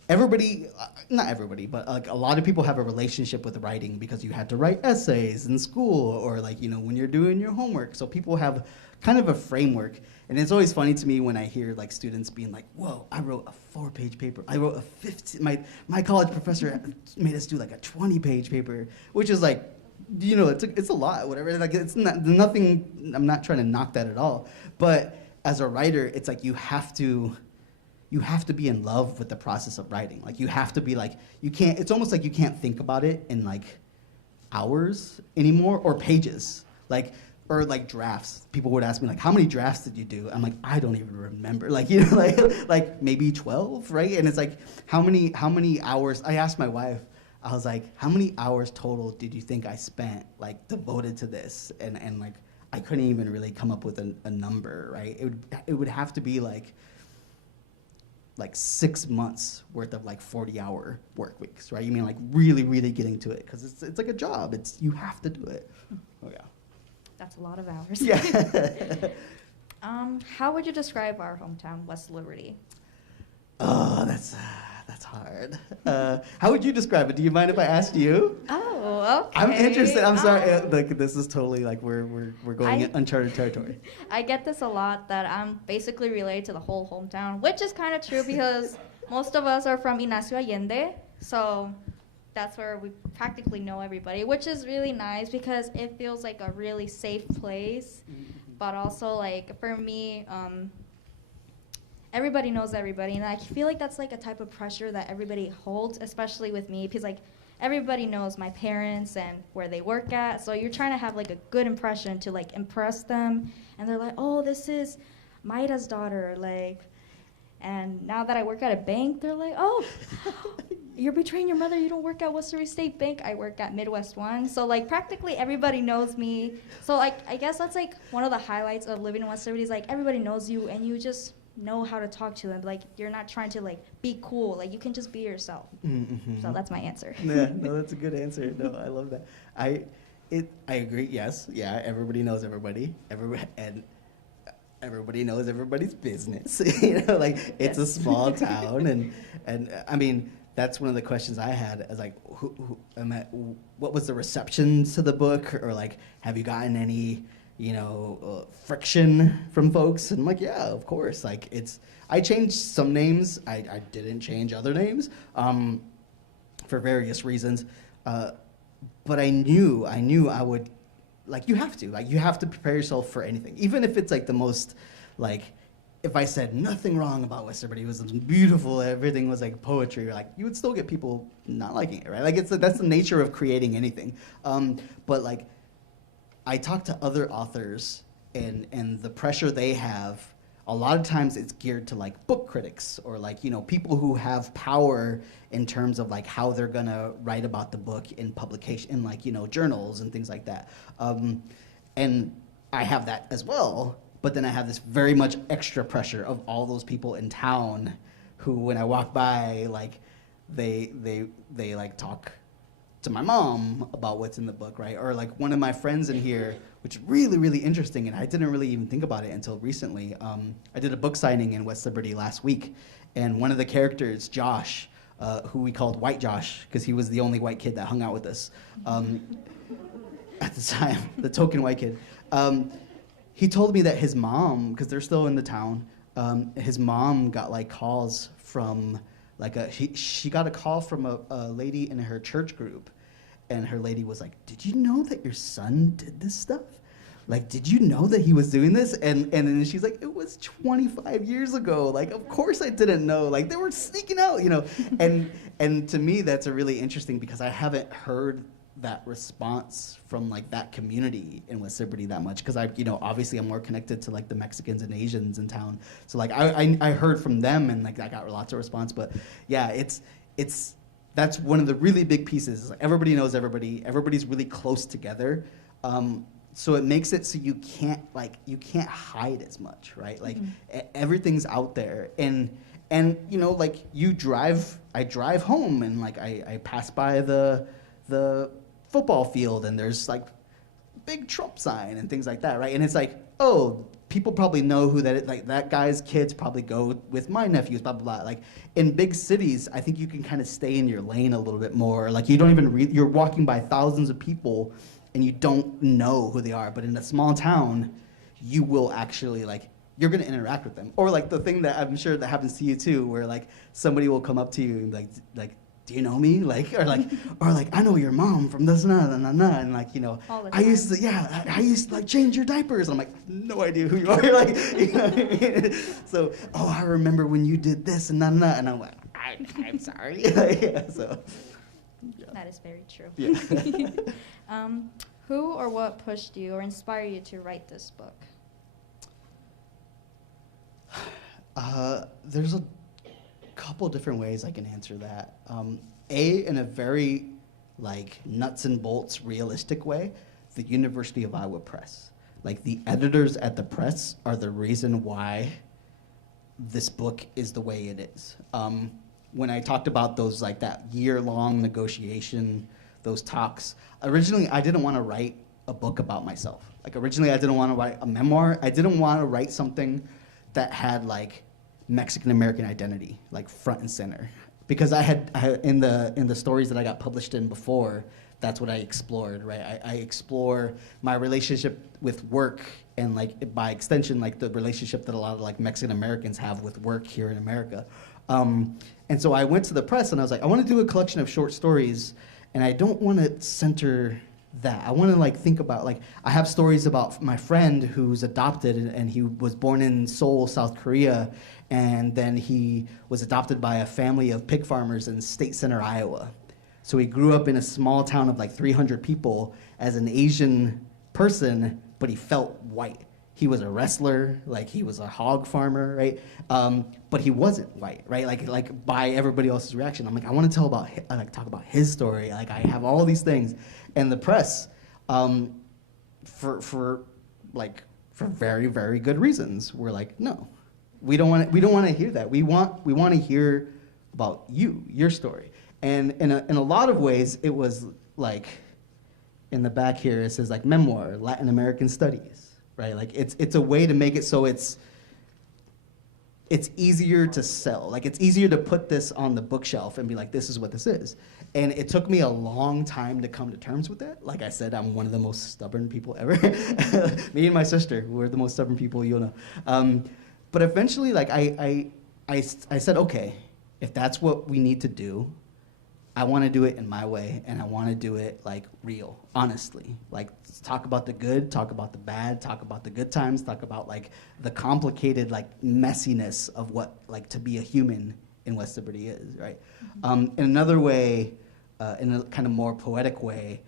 Everybody, not everybody, but like a lot of people have a relationship with writing because you had to write essays in school or like, when you're doing your homework. So people have kind of a framework. And it's always funny to me when I hear like students being like, whoa, I wrote a 4-page paper. I wrote a 15, my college professor made us do like a 20-page paper, which is like, it's a lot, whatever. Like it's nothing, I'm not trying to knock that at all. But as a writer, it's like you have to be in love with the process of writing. Like you have to be like, it's almost like you can't think about it in like hours anymore or pages. Or like drafts. People would ask me like, how many drafts did you do? I'm like, I don't even remember. Like, like maybe 12, right? And it's like, how many hours, I asked my wife, I was like, how many hours total did you think I spent like devoted to this? And like, I couldn't even really come up with a number, right? It would have to be like, like 6 months worth of like 40-hour work weeks, right? You mean like really, really getting to it, because it's like a job. You have to do it. Oh yeah. That's a lot of hours. Yeah. How would you describe our hometown, West Liberty? Oh, that's hard. How would you describe it? Do you mind if I asked you? Oh, okay. I'm interested. I'm sorry. Like this is totally like we're going in uncharted territory. I get this a lot, that I'm basically related to the whole hometown, which is kind of true because most of us are from Ignacio Allende, so that's where we practically know everybody, which is really nice because it feels like a really safe place. But also, like, for me, everybody knows everybody, and I feel like that's like a type of pressure that everybody holds, especially with me, because like everybody knows my parents and where they work at, so you're trying to have like a good impression to like impress them, and they're like, oh, this is Mayra's daughter, like, and now that I work at a bank, they're like, oh, you're betraying your mother, you don't work at West Liberty State Bank, I work at Midwest One. So like practically everybody knows me. So like I guess that's like one of the highlights of living in West Liberty is like everybody knows you and you just know how to talk to them. Like you're not trying to like be cool, like you can just be yourself. Mm-hmm. So that's my answer. Yeah, no, that's a good answer. No, I love that. I agree. Yes, yeah. Everybody knows everybody. Everybody knows everybody's business. You know, like it's a small town, and I mean that's one of the questions I had. As like, what was the reception to the book, or like, have you gotten any, friction from folks? And I'm like, yeah, of course. Like I changed some names. I didn't change other names, for various reasons. But I knew I would, like, you have to prepare yourself for anything, even if it's like the most, like, if I said nothing wrong about West Liberty, it was beautiful, everything was like poetry, like, you would still get people not liking it, right? Like, that's the nature of creating anything. But like, I talk to other authors, and the pressure they have, a lot of times it's geared to like book critics or like, people who have power in terms of like how they're gonna write about the book in publication, in like, journals and things like that. And I have that as well, but then I have this very much extra pressure of all those people in town who, when I walk by, like, they like talk to my mom about what's in the book, right? Or like one of my friends in here, which is really, really interesting, and I didn't really even think about it until recently. I did a book signing in West Liberty last week, and one of the characters, Josh, who we called White Josh, because he was the only white kid that hung out with us at the time, the token white kid. He told me that his mom, because they're still in the town, his mom got like calls from, like she got a call from a lady in her church group, and her lady was like, did you know that your son did this stuff? Like, did you know that he was doing this? And then she's like, it was 25 years ago. Like, of course I didn't know. Like, they were sneaking out, And to me, that's a really interesting, because I haven't heard that response from like that community in West Liberty that much, because obviously I'm more connected to like the Mexicans and Asians in town, so like I heard from them, and like I got lots of response. But yeah, it's that's one of the really big pieces. Like, everybody knows everybody, everybody's really close together, so it makes it so you can't hide as much, right? Like everything's out there, and like I drive home, and like I pass by the football field, and there's like big Trump sign and things like that, right? And it's like, oh, people probably know who that is. Like, that guy's kids probably go with my nephews, blah, blah, blah. Like, in big cities, I think you can kind of stay in your lane a little bit more. Like, you don't even you're walking by thousands of people, and you don't know who they are. But in a small town, you will actually, like, you're going to interact with them. Or, like, the thing that I'm sure that happens to you, too, where, like, somebody will come up to you and, like, do you know me? Like, or I know your mom from this, and like, I used to like change your diapers. I'm like, no idea who you are. Like, so, oh, I remember when you did this, and and I'm like, I'm sorry. Yeah, so. Yeah. That is very true. Yeah. Who or what pushed you or inspired you to write this book? There's a couple different ways I can answer that. In a very like nuts and bolts realistic way, the University of Iowa Press. Like, the editors at the press are the reason why this book is the way it is. When I talked about those, like that year-long negotiation, those talks, originally I didn't want to write a book about myself. Like originally I didn't want to write a memoir. I didn't want to write something that had like Mexican-American identity, like front and center. Because I had in the stories that I got published in before, that's what I explored, right? I explore my relationship with work and like by extension, like the relationship that a lot of like Mexican Americans have with work here in America. And so I went to the press and I was like, I want to do a collection of short stories, and I don't want to center that. I want to like think about, like, I have stories about my friend who's adopted, and he was born in Seoul, South Korea, and then he was adopted by a family of pig farmers in State Center, Iowa. So he grew up in a small town of like 300 people as an Asian person, but he felt white. He was a wrestler, like he was a hog farmer, right? But he wasn't white, right? Like by everybody else's reaction. I'm like, I want to talk about his story. Like I have all these things, and the press, for very, very good reasons, we're like, no, we don't want to hear that. We want to hear about you, your story. And in a lot of ways, it was like, in the back here, it says like memoir, Latin American studies. Right, like it's a way to make it so it's easier to sell. Like it's easier to put this on the bookshelf and be like, this is what this is. And it took me a long time to come to terms with that. Like I said, I'm one of the most stubborn people ever. Me and my sister, we're the most stubborn people you'll know. But eventually, like I said, okay, if that's what we need to do, I want to do it in my way, and I want to do it like real, honestly. Like talk about the good, talk about the bad, talk about the good times, talk about like the complicated like messiness of what like to be a human in West Liberty is, right? In another way, in a kind of more poetic way,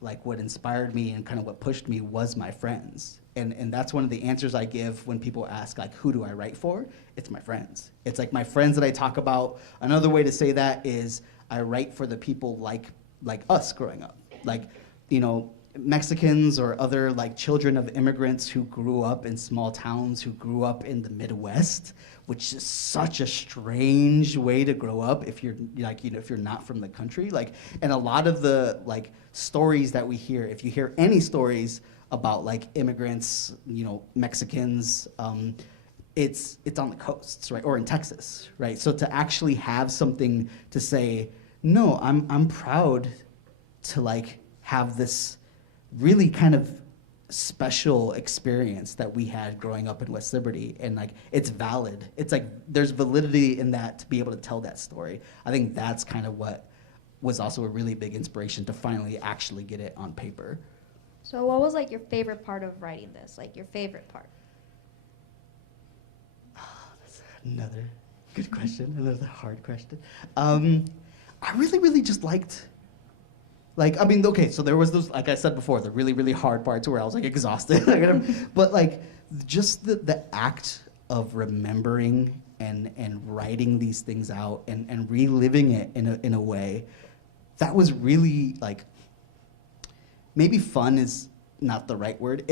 like what inspired me and kind of what pushed me was my friends. And that's one of the answers I give when people ask, like, who do I write for? It's my friends. It's like my friends that I talk about. Another way to say that is I write for the people like us growing up. Like, you know, Mexicans or other like children of immigrants who grew up in small towns, who grew up in the Midwest, which is such a strange way to grow up if you're like, you know, if you're not from the country. Like, and a lot of the like stories that we hear, if you hear any stories about like immigrants, you know, Mexicans, it's on the coasts, right, or in Texas, right? So to actually have something to say, no, I'm proud to like have this really kind of special experience that we had growing up in West Liberty, and like it's valid. It's like there's validity in that to be able to tell that story. I think that's kind of what was also a really big inspiration to finally actually get it on paper. So what was like your favorite part of writing this? Like your favorite part? That's another good question, another hard question. I really just liked, like, I mean, okay, so there was those, like I said before, the really, really hard parts where I was like exhausted. But like just the act of remembering and writing these things out and reliving it in a way that was really like, maybe fun is not the right word.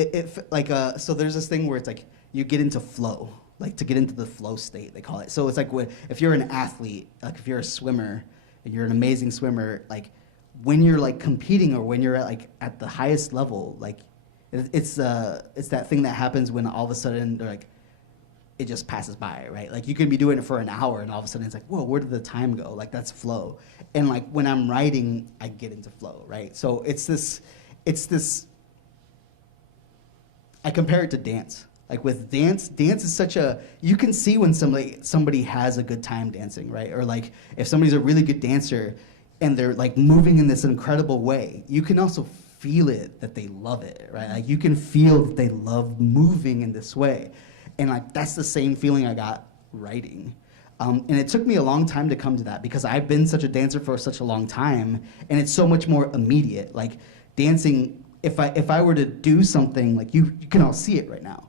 So there's this thing where it's like you get into flow, like to get into the flow state, they call it. So it's like if you're an athlete, like if you're a swimmer and you're an amazing swimmer, like when you're like competing or when you're at the highest level, like it's that thing that happens when all of a sudden they're like it just passes by, right? Like you can be doing it for an hour and all of a sudden it's like, whoa, where did the time go? Like that's flow. And like when I'm writing, I get into flow, right? So it's this, I compare it to dance. Like with dance is such a, you can see when somebody has a good time dancing, right? Or like if somebody's a really good dancer and they're like moving in this incredible way, you can also feel it that they love it, right? Like you can feel that they love moving in this way. And like that's the same feeling I got writing. And it took me a long time to come to that because I've been such a dancer for such a long time, and it's so much more immediate. Like dancing, if I were to do something, like you can all see it right now.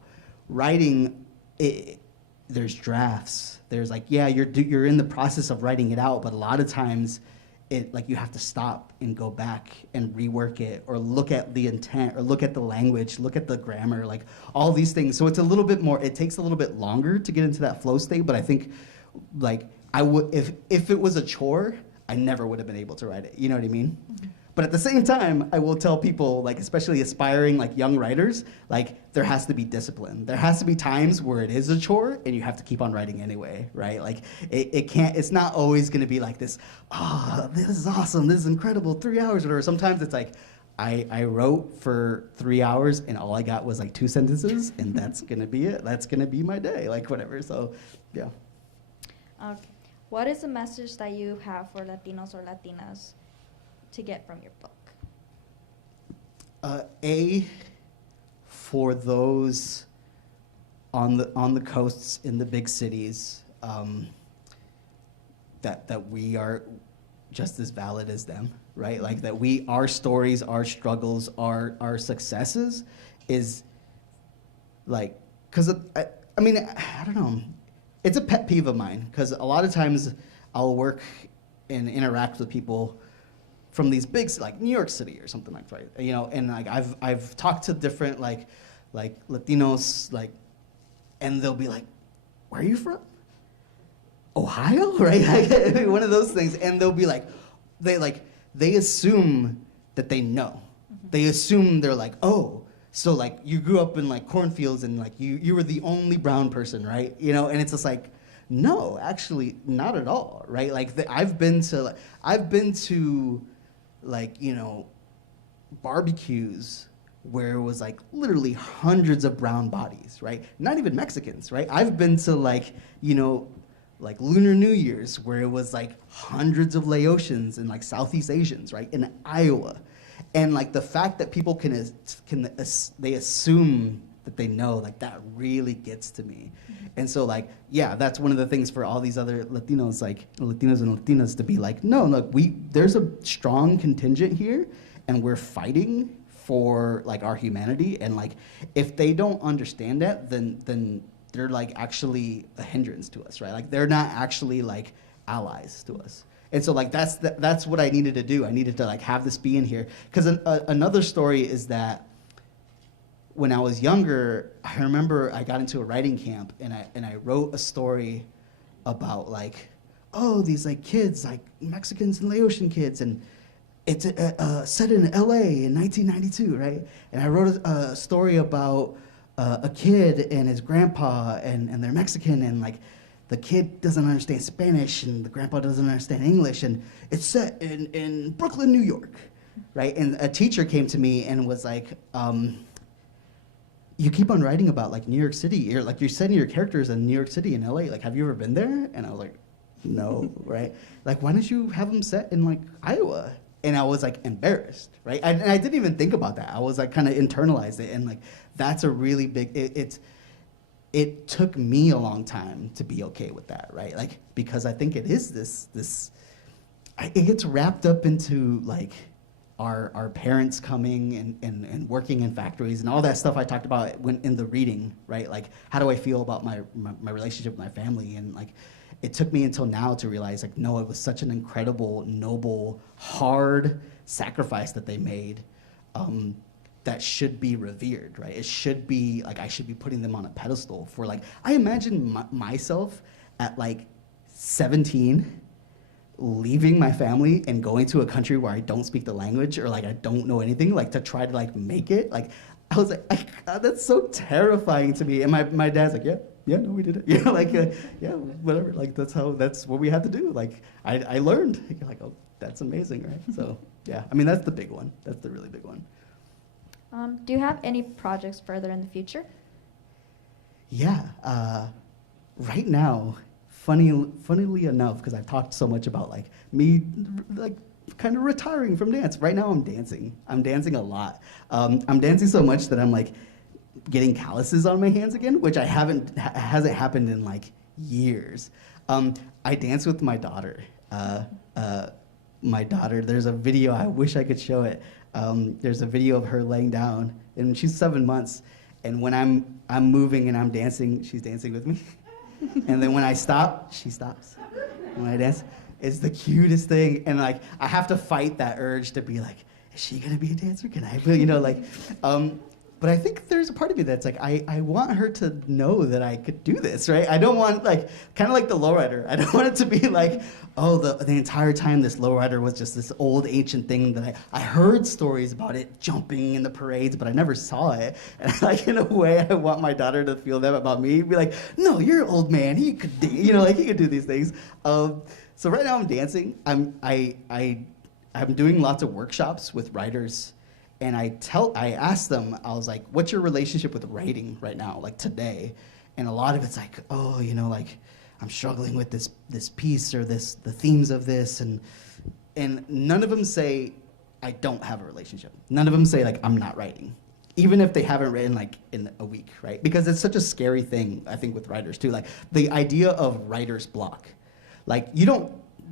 Writing, there's drafts. There's like, yeah, you're in the process of writing it out, but a lot of times like you have to stop and go back and rework it, or look at the intent, or look at the language, look at the grammar, like all these things. So it's a little bit more, it takes a little bit longer to get into that flow state, but I think like I would, if it was a chore, I never would have been able to write it. You know what I mean? Mm-hmm. But at the same time, I will tell people, like especially aspiring like young writers, like there has to be discipline. There has to be times where it is a chore and you have to keep on writing anyway, right? Like it can't, it's not always gonna be like this, oh, this is awesome, this is incredible, 3 hours or whatever. Sometimes it's like, I wrote for 3 hours and all I got was like 2 sentences and that's gonna be it. That's gonna be my day, like whatever, so yeah. Okay. What is the message that you have for Latinos or Latinas to get from your book? For those on the coasts in the big cities, that we are just as valid as them, right? Like that our stories, our struggles, our successes is like, because I mean, I don't know, it's a pet peeve of mine, because a lot of times I'll work and interact with people from these big, like New York City or something like that, right? You know, and like I've talked to different like Latinos, like, and they'll be like, "Where are you from? Ohio?" Right? Like, one of those things, and they'll be like, they assume that they know. Mm-hmm. They assume they're like, "Oh, so like you grew up in like cornfields and like you were the only brown person, right?" You know, and it's just like, no, actually, not at all, right? Like I've been to like, you know, barbecues where it was like literally hundreds of brown bodies, right? Not even Mexicans, right? I've been to like, you know, like Lunar New Year's where it was like hundreds of Laotians and like Southeast Asians, right? In Iowa. And like the fact that people they assume that they know, like that really gets to me. Mm-hmm. And so like, yeah, that's one of the things for all these other Latinos, like Latinos and Latinas, to be like, no, look, there's a strong contingent here and we're fighting for like our humanity. And like, if they don't understand that, then they're like actually a hindrance to us, right? Like they're not actually like allies to us. And so like, that's what I needed to do. I needed to like have this be in here. Because another story is that when I was younger, I remember I got into a writing camp and I wrote a story about like, oh, these like kids, like Mexicans and Laotian kids, and it's set in LA in 1992, right? And I wrote a story about a kid and his grandpa, and they're Mexican, and like the kid doesn't understand Spanish and the grandpa doesn't understand English, and it's set in Brooklyn, New York, right? And a teacher came to me and was like, you keep on writing about like New York City, you're like you're setting your characters in New York City and LA, like have you ever been there? And I was like, no, right? Like why don't you have them set in like Iowa? And I was like embarrassed, right? And I didn't even think about that. I was like kind of internalized it, and like that's a really big, it took me a long time to be okay with that, right? Like, because I think it is it gets wrapped up into like our parents coming and working in factories and all that stuff I talked about when in the reading, right? Like, how do I feel about my relationship with my family? And like, it took me until now to realize like, no, it was such an incredible, noble, hard sacrifice that they made, that should be revered, right? It should be like, I should be putting them on a pedestal for like, I imagine myself at like 17, leaving my family and going to a country where I don't speak the language or like I don't know anything, like to try to like make it. Like, I was like, God, that's so terrifying to me. And my dad's like, yeah, no, we did it. You know, like, yeah, whatever. Like, that's what we had to do. Like, I learned. You're like, oh, that's amazing, right? So, yeah, I mean, that's the big one. That's the really big one. Do you have any projects further in the future? Yeah, right now, funnily enough, because I've talked so much about like me, like kind of retiring from dance. Right now, I'm dancing. I'm dancing a lot. I'm dancing so much that I'm like getting calluses on my hands again, which hasn't happened in like years. I dance with my daughter. There's a video, I wish I could show it. There's a video of her laying down, and she's 7 months. And when I'm moving and I'm dancing, she's dancing with me. And then when I stop, she stops. When I dance, is the cutest thing. And like, I have to fight that urge to be like, is she gonna be a dancer? Can I, you know, like, but I think there's a part of me that's like, I want her to know that I could do this, right? I don't want, like, kind of like the lowrider. I don't want it to be like, oh, the entire time this lowrider was just this old ancient thing that I heard stories about it jumping in the parades, but I never saw it. And like, in a way, I want my daughter to feel that about me. Be like, no, you're an old man. He could, you know, like he could do these things. So right now I'm dancing. I'm doing lots of workshops with writers. And I asked them, I was like, what's your relationship with writing right now, like today? And a lot of it's like, oh, you know, like I'm struggling with this piece or the themes of this. And none of them say, I don't have a relationship. None of them say like, I'm not writing. Even if they haven't written like in a week, right? Because it's such a scary thing, I think, with writers too. Like the idea of writer's block. Like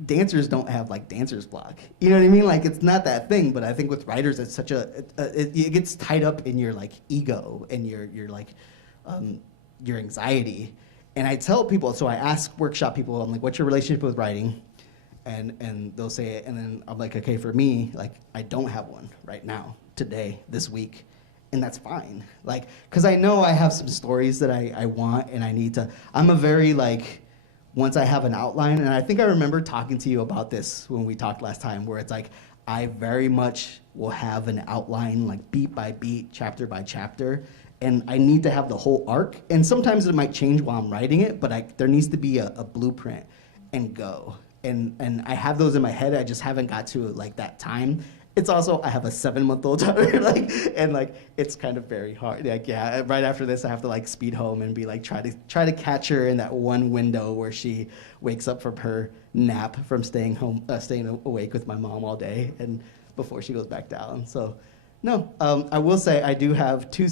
dancers don't have like dancer's block. You know what I mean? Like it's not that thing, but I think with writers it's such it gets tied up in your like ego and your like your anxiety. And I tell people, so I ask workshop people, I'm like, what's your relationship with writing? And they'll say it, and then I'm like, okay, for me, like I don't have one right now, today, this week. And that's fine. Like, cause I know I have some stories that I want and I need to, I'm a very like, once I have an outline, and I think I remember talking to you about this when we talked last time, where it's like, I very much will have an outline, like beat by beat, chapter by chapter, and I need to have the whole arc. And sometimes it might change while I'm writing it, but there needs to be a blueprint and go. And I have those in my head, I just haven't got to like that time. It's also, I have a 7-month-old daughter, and it's kind of very hard. Like, yeah, right after this, I have to like speed home and be like, try to catch her in that one window where she wakes up from her nap from staying awake with my mom all day, and before she goes back down. So, no, I will say I do have 2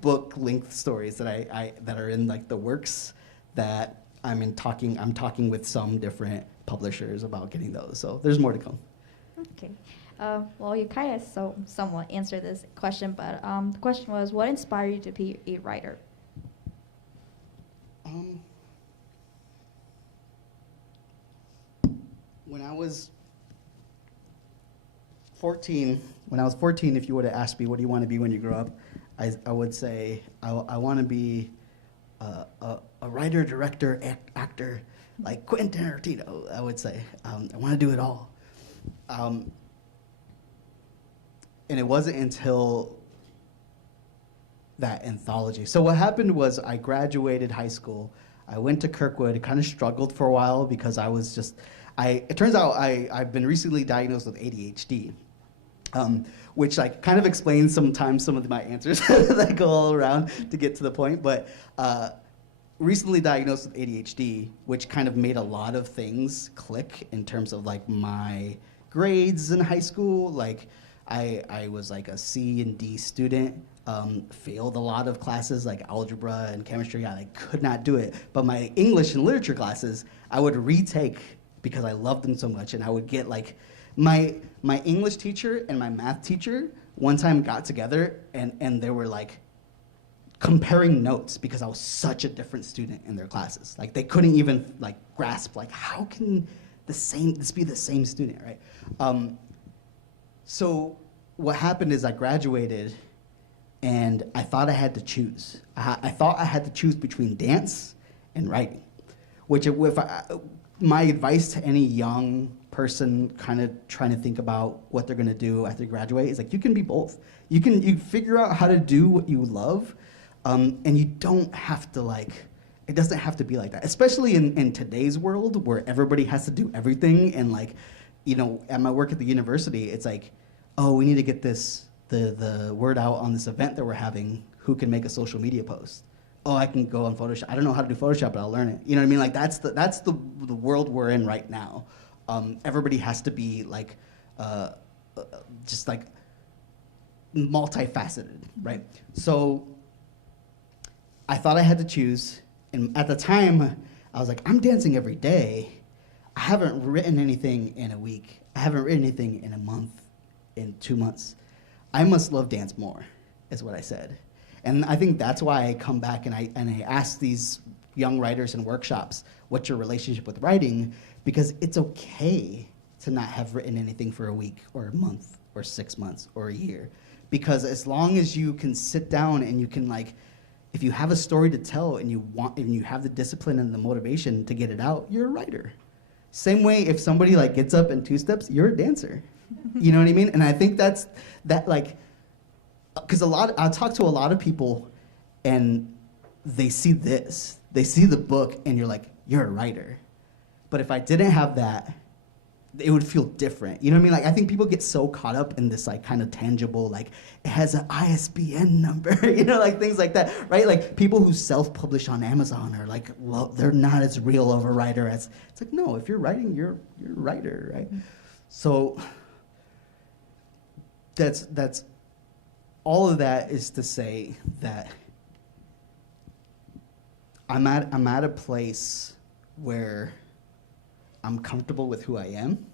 book-length stories that are in like the works that I'm talking with some different publishers about getting those. So there's more to come. Okay. Well, you kind of somewhat answered this question, but the question was, what inspired you to be a writer? When I was 14, if you would have asked me, what do you want to be when you grow up? I would say, I want to be a writer, director, actor, like Quentin Tarantino, I would say. I want to do it all. And it wasn't until that anthology. So what happened was I graduated high school. I went to Kirkwood, kind of struggled for a while because I was just, it turns out I've been recently diagnosed with ADHD, which like kind of explains sometimes some of my answers that go all around to get to the point. But recently diagnosed with ADHD, which kind of made a lot of things click in terms of like my grades in high school. Like I was like a C and D student, failed a lot of classes like algebra and chemistry. I like, could not do it. But my English and literature classes, I would retake because I loved them so much. And I would get like, my English teacher and my math teacher one time got together and they were like comparing notes because I was such a different student in their classes. Like they couldn't even like grasp like, how can this be the same student, right? So what happened is I graduated and I thought I had to choose. I thought I had to choose between dance and writing, which my advice to any young person kind of trying to think about what they're gonna do after they graduate is like, you can be both. You figure out how to do what you love, and you don't have to like, it doesn't have to be like that, especially in today's world where everybody has to do everything. And like, you know, at my work at the university, it's like, oh, we need to get the word out on this event that we're having. Who can make a social media post? Oh, I can go on Photoshop. I don't know how to do Photoshop, but I'll learn it. You know what I mean? Like that's the world we're in right now. Everybody has to be like, just like multifaceted, right? So I thought I had to choose. And at the time, I was like, I'm dancing every day. I haven't written anything in a week. I haven't written anything in a month, in 2 months. I must love dance more, is what I said. And I think that's why I come back and I ask these young writers in workshops, what's your relationship with writing? Because it's okay to not have written anything for a week or a month or 6 months or a year. Because as long as you can sit down and you can like, if you have a story to tell and you have the discipline and the motivation to get it out, you're a writer. Same way if somebody like gets up in 2 steps, you're a dancer. You know what I mean? And I think that like, because I talk to a lot of people and they see this, they see the book and you're like, you're a writer. But if I didn't have that, it would feel different. You know what I mean? Like, I think people get so caught up in this, like, kind of tangible, like, it has an ISBN number, you know, like, things like that, right? Like, people who self-publish on Amazon are like, well, they're not as real of a writer as, it's like, no, if you're writing, you're a writer, right? Mm-hmm. So, that's, all of that is to say that I'm at a place where I'm comfortable with who I am.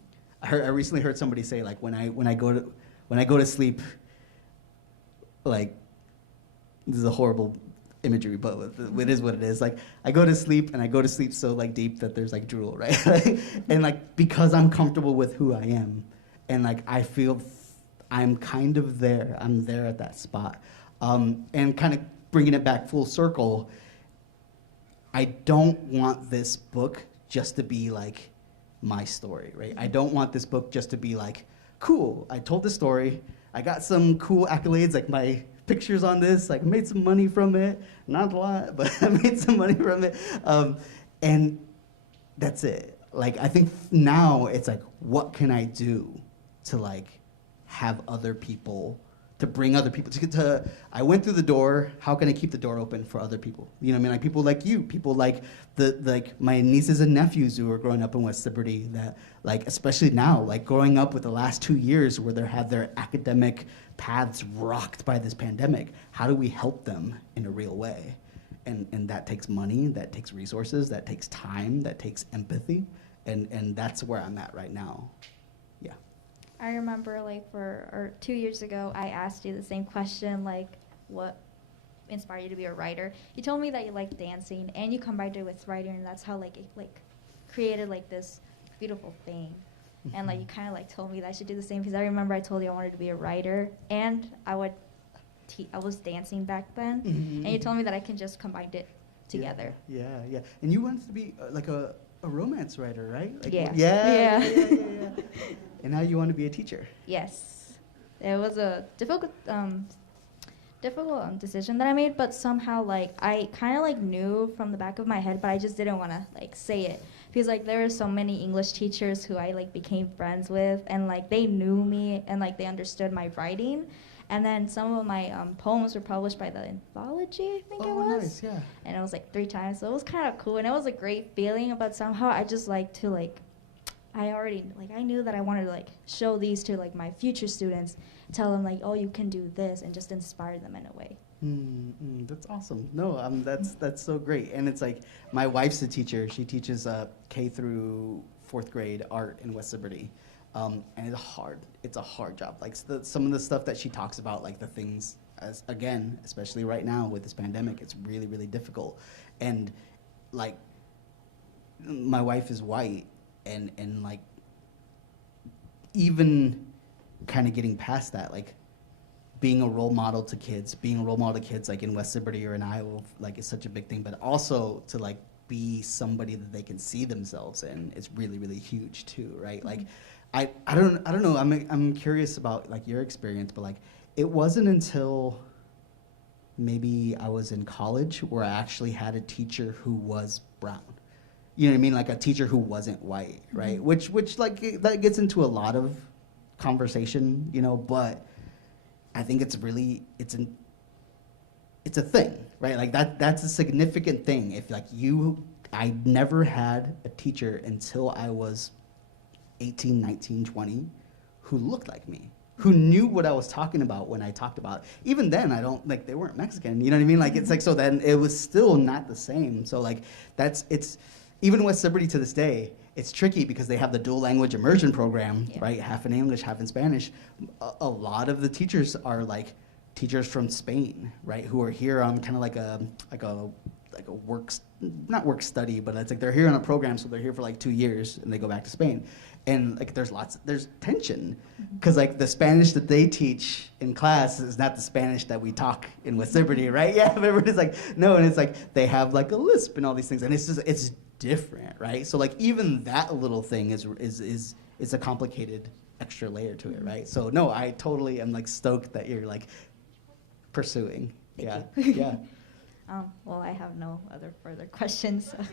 I recently heard somebody say, like, when I go to sleep, like, this is a horrible imagery, but it is what it is. Like, I go to sleep and I go to sleep so like deep that there's like drool, right? And like, because I'm comfortable with who I am, and like I feel I'm kind of there. I'm there at that spot, and kind of bringing it back full circle. I don't want this book just to be like my story, right? I don't want this book just to be like, cool, I told the story, I got some cool accolades, like my pictures on this, like I made some money from it, not a lot, but I made some money from it, and that's it. Like, I think now it's like, what can I do to like have other people, to bring other people to I went through the door, how can I keep the door open for other people? You know what I mean? Like people like you, people like like my nieces and nephews who are growing up in West Liberty, that like, especially now, like growing up with the last 2 years where they have their academic paths rocked by this pandemic. How do we help them in a real way? And that takes money, that takes resources, that takes time, that takes empathy, and that's where I'm at right now. Yeah. I remember, like, 2 years ago, I asked you the same question, like, what inspired you to be a writer? You told me that you like dancing, and you combined it with writing, and that's how, like, it, like, created, like, this beautiful thing. Mm-hmm. And, like, you kind of, like, told me that I should do the same, because I remember I told you I wanted to be a writer, and I was dancing back then, mm-hmm. And you told me that I can just combine it together. Yeah. And you wanted to be, like, a romance writer, right? Like, yeah. Yeah. And now you want to be a teacher. Yes. It was a difficult decision that I made, but somehow, like, I kind of, like, knew from the back of my head, but I just didn't want to, like, say it. Because, like, there were so many English teachers who I, like, became friends with, and, like, they knew me, and, like, they understood my writing. And then some of my poems were published by the anthology, I think it was. Oh, nice, yeah. And it was, like, 3 times, so it was kind of cool, and it was a great feeling, but somehow I just like to, like, I knew that I wanted to, like, show these to, like, my future students, tell them, like, oh, you can do this, and just inspire them in a way. That's awesome. No, that's so great. And it's like, my wife's a teacher. She teaches K through 4th grade art in West Liberty. And it's a hard job. Like, some of the stuff that she talks about, like the things, as again, especially right now with this pandemic, it's really, really difficult. And like, my wife is white, and like, even kind of getting past that, like being a role model to kids, like in West Liberty or in Iowa, like, is such a big thing, but also to like be somebody that they can see themselves in is really, really huge too, right? Like, I don't know, I'm curious about like your experience, but like, it wasn't until maybe I was in college where I actually had a teacher who was brown. You know what I mean? Like a teacher who wasn't white, right? Mm-hmm. Which like, that gets into a lot of conversation, you know, but I think it's a thing, right? Like that's a significant thing. If like I never had a teacher until I was 18, 19, 20 who looked like me, who knew what I was talking about when I talked about it. Even then, I don't, like, they weren't Mexican, you know what I mean? Like, it's like, so then it was still not the same. So like, it's, even West Liberty to this day, it's tricky because they have the dual language immersion program, yeah. Right? Half in English, half in Spanish. A lot of the teachers are like teachers from Spain, right? Who are here on kind of like a like a not work study, but it's like they're here on a program, so they're here for like 2 years and they go back to Spain. And like there's tension because like the Spanish that they teach in class is not the Spanish that we talk in West Liberty, right? Yeah, everybody's like, no, and it's like they have like a lisp and all these things, and it's different, right? So like even that little thing is a complicated extra layer to it, right? So no, I totally am like stoked that you're like pursuing. Thank Yeah, you. yeah. Well, I have no other further questions. So. Oh.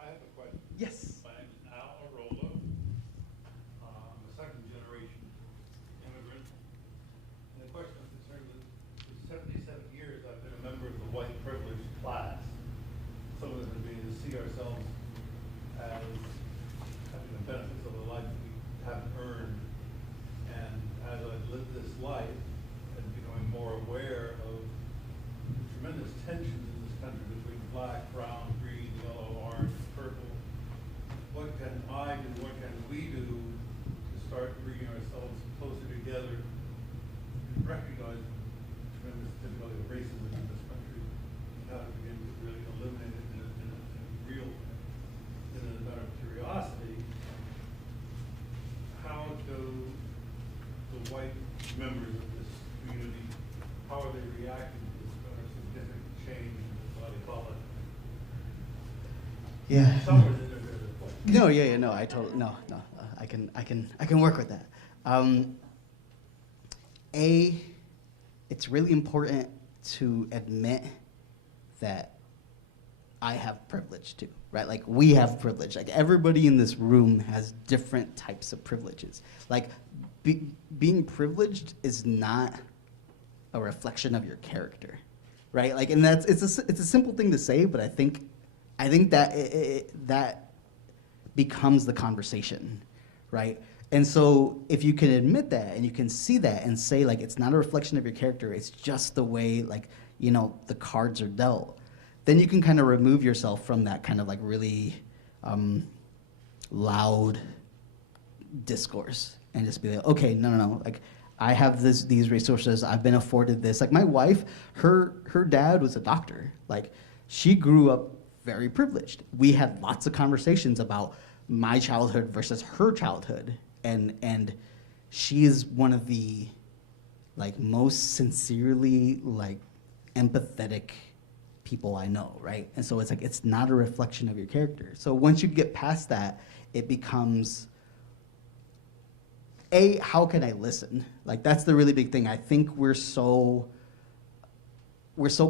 I have a question. Yes. My name is Al Arola. I'm a second-generation immigrant. And the question is concerned with for 77 years I've been a member of the white privileged class. Some of us have been to see ourselves as having the benefits of a life that we haven't earned. And as I've lived this life and becoming more aware of the tremendous tensions in this country between black, brown, green, yellow, orange, purple, what can I do, what can we do to start bringing ourselves closer together and recognize the tremendous difficulty of racism in this country and how to begin to really eliminate it in a real, in a matter of curiosity. How do the white members of this community, how are they reacting to this significant change in this body politic? Yeah. Somewhere in there, there's a point. No, yeah, no, I can work with that. It's really important to admit that I have privilege too, right? Like we have privilege. Like everybody in this room has different types of privileges. Like being privileged is not a reflection of your character, right? Like, and it's a simple thing to say, but I think that that becomes the conversation, right? And so if you can admit that and you can see that and say like it's not a reflection of your character, it's just the way like, you know, the cards are dealt, then you can kind of remove yourself from that kind of like really loud discourse and just be like, okay, no, like I have these resources, I've been afforded this. Like my wife, her dad was a doctor. Like she grew up very privileged. We had lots of conversations about my childhood versus her childhood, and she is one of the like most sincerely like empathetic people I know, right? And so it's like it's not a reflection of your character. So once you get past that, it becomes how can I listen? Like that's the really big thing. I think we're so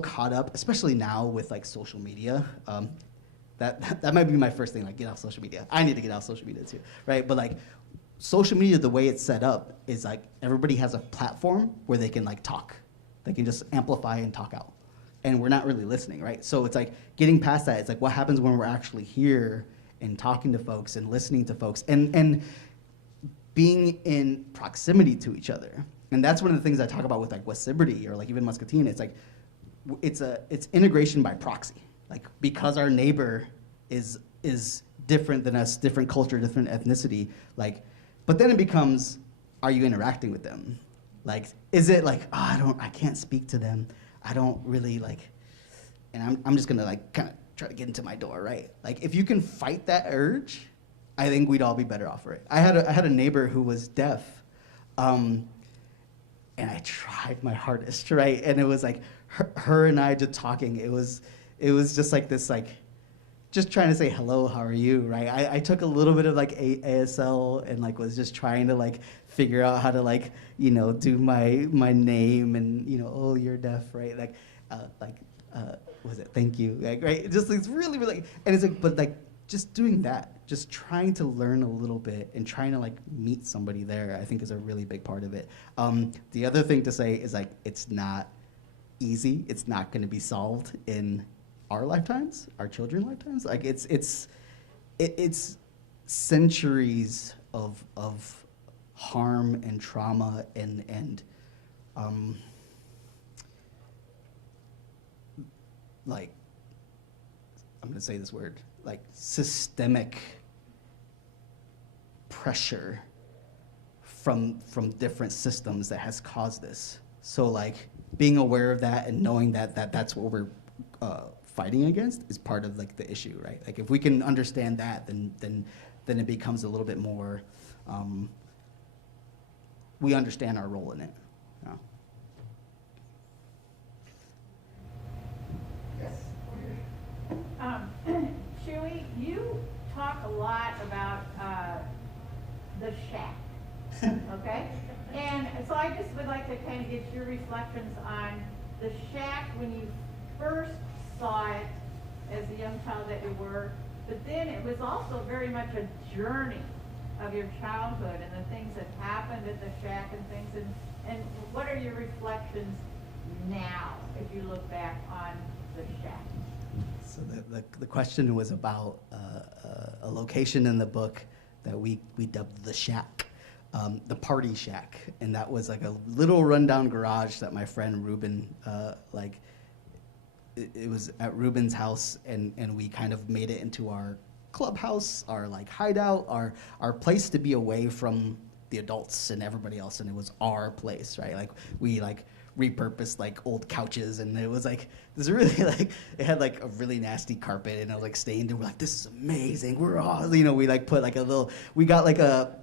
caught up, especially now with like social media. That might be my first thing, like get off social media. I need to get off social media too, right? But like social media, the way it's set up is like everybody has a platform where they can like talk. They can just amplify and talk out. And we're not really listening, right? So it's like getting past that. It's like what happens when we're actually here and talking to folks and listening to folks and being in proximity to each other. And that's one of the things I talk about with like West Liberty or like even Muscatine. It's like it's integration by proxy. Like because our neighbor is different than us, different culture, different ethnicity. Like, but then it becomes, are you interacting with them? Like, is it like, oh, I can't speak to them. I don't really like, and I'm just gonna like kind of try to get into my door, right? Like if you can fight that urge, I think we'd all be better off for it. I had a neighbor who was deaf, and I tried my hardest, right? And it was like her and I just talking. It was just like this, like just trying to say hello, how are you, right? I took a little bit of like ASL and like was just trying to like figure out how to like, you know, do my name and, you know, oh, you're deaf, right? Like was it thank you, like, right? It just it's really, really, and it's like, but like just doing that, just trying to learn a little bit and trying to like meet somebody there, I think is a really big part of it. The other thing to say is like, it's not easy. It's not going to be solved in our lifetimes, our children's lifetimes. Like it's centuries of harm and trauma and like I'm going to say this word, like systemic pressure from different systems that has caused this. So like being aware of that and knowing that that's what we're fighting against is part of like the issue, right? Like if we can understand that, then it becomes a little bit more. We understand our role in it. You know? Chewie, you talk a lot about the shack, okay? And so I just would like to kind of get your reflections on the shack when you first saw it as a young child that you were, but then it was also very much a journey of your childhood and the things that happened at the shack and things, and what are your reflections now if you look back on the shack? So the question was about a location in the book that we dubbed the shack, the party shack, and that was like a little rundown garage that my friend Ruben, it was at Ruben's house, and we kind of made it into our clubhouse, our like hideout, our place to be away from the adults and everybody else, and it was our place, right? Like we like repurposed like old couches, and it was like this really like it had like a really nasty carpet, and it was like stained, and we're like, this is amazing, we're all, you know, we like put like a little, we got like a,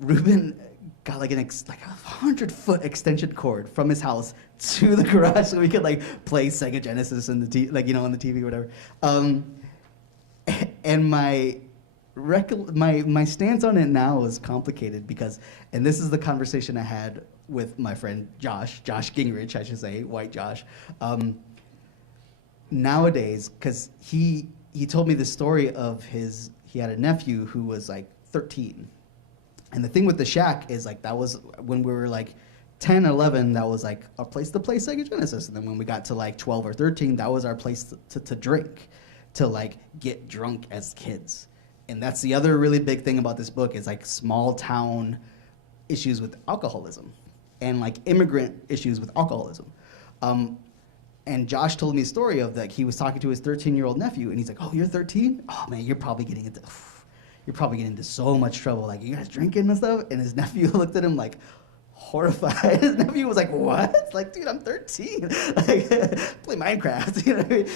Ruben got like like 100-foot extension cord from his house to the garage so we could like play Sega Genesis and like, you know, on the TV or whatever. And my stance on it now is complicated because, and this is the conversation I had with my friend Josh Gingrich, I should say, white Josh. Nowadays, because he told me the story of he had a nephew who was like 13. And the thing with the shack is like that was when we were like 10, 11, that was like a place to play Sega Genesis. And then when we got to like 12 or 13, that was our place to drink, to like get drunk as kids. And that's the other really big thing about this book is like small town issues with alcoholism and like immigrant issues with alcoholism. And Josh told me a story of like he was talking to his 13-year-old nephew, and he's like, "Oh, you're 13? Oh man, you're probably getting into so much trouble. Like, you guys drinking and stuff?" And his nephew looked at him like horrified. His nephew was like, "What?" Like, dude, I'm 13. Like, play Minecraft. You know what I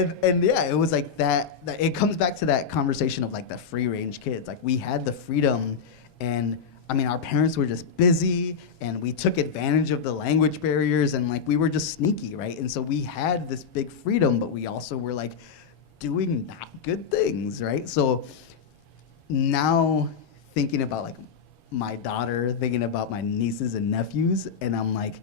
mean? And yeah, it was like that. It comes back to that conversation of like the free range kids. Like we had the freedom, and I mean, our parents were just busy, and we took advantage of the language barriers, and like we were just sneaky, right? And so we had this big freedom, but we also were like doing not good things, right? So now thinking about like my daughter, thinking about my nieces and nephews, and I'm like,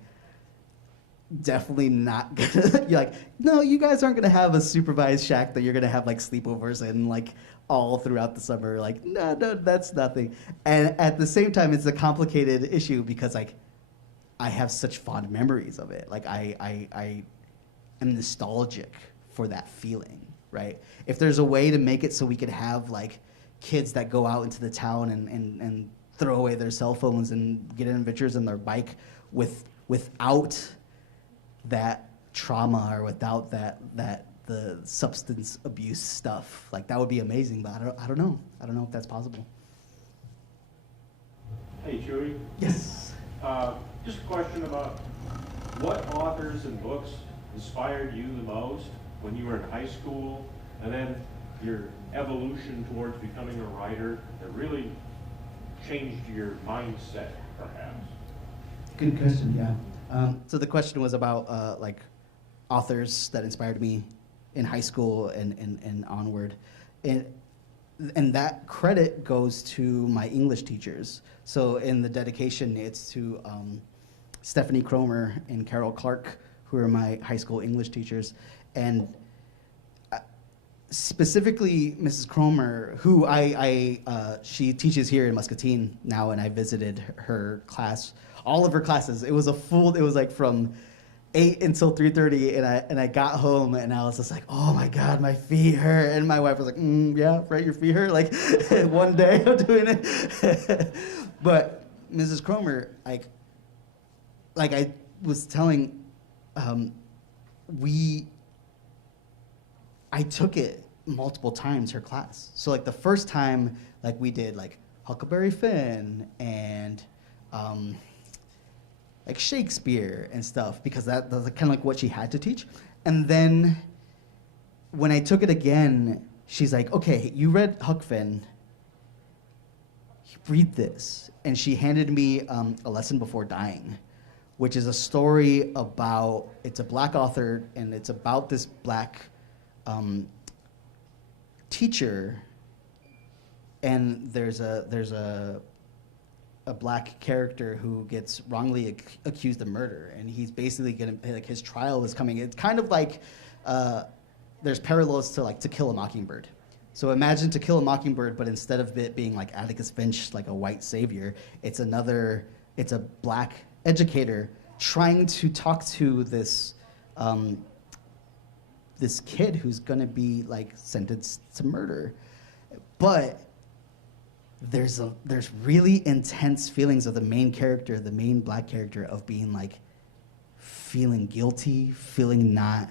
definitely not gonna, you're like, no, you guys aren't gonna have a supervised shack that you're gonna have like sleepovers and like all throughout the summer. Like, no, that's nothing. And at the same time, it's a complicated issue because like I have such fond memories of it. Like I am nostalgic for that feeling, right? If there's a way to make it so we could have like kids that go out into the town and throw away their cell phones and get adventures on their bike without that trauma or without the substance abuse stuff, like that would be amazing. But I don't know if that's possible. Hey, Chuy. Yes. Just a question about what authors and books inspired you the most when you were in high school, and then your evolution towards becoming a writer that really changed your mindset, perhaps? Good question. Yeah. So the question was about like authors that inspired me in high school and onward, and that credit goes to my English teachers. So in the dedication, it's to Stephanie Cromer and Carol Clark, who are my high school English teachers, and specifically Mrs. Cromer, who she teaches here in Muscatine now, and I visited her class, all of her classes. It was like from 8 until 3:30, and I got home and I was just like, oh my God, my feet hurt. And my wife was like, yeah, right, your feet hurt. Like one day I'm doing it. But Mrs. Cromer, like I was telling, I took it multiple times, her class. So like the first time, like we did like Huckleberry Finn and like Shakespeare and stuff, because that's kind of like what she had to teach. And then when I took it again, she's like, okay, you read Huck Finn, read this. And she handed me A Lesson Before Dying, which is a story about, it's a black author, and it's about this black teacher, and there's a black character who gets wrongly accused of murder, and he's basically getting, like, his trial is coming. It's kind of like there's parallels to like To Kill a Mockingbird. So imagine To Kill a Mockingbird, but instead of it being like Atticus Finch, like a white savior, it's a black educator trying to talk to this this kid who's gonna be like sentenced to murder. But there's really intense feelings of the main character, the main black character, of being like feeling guilty, feeling not,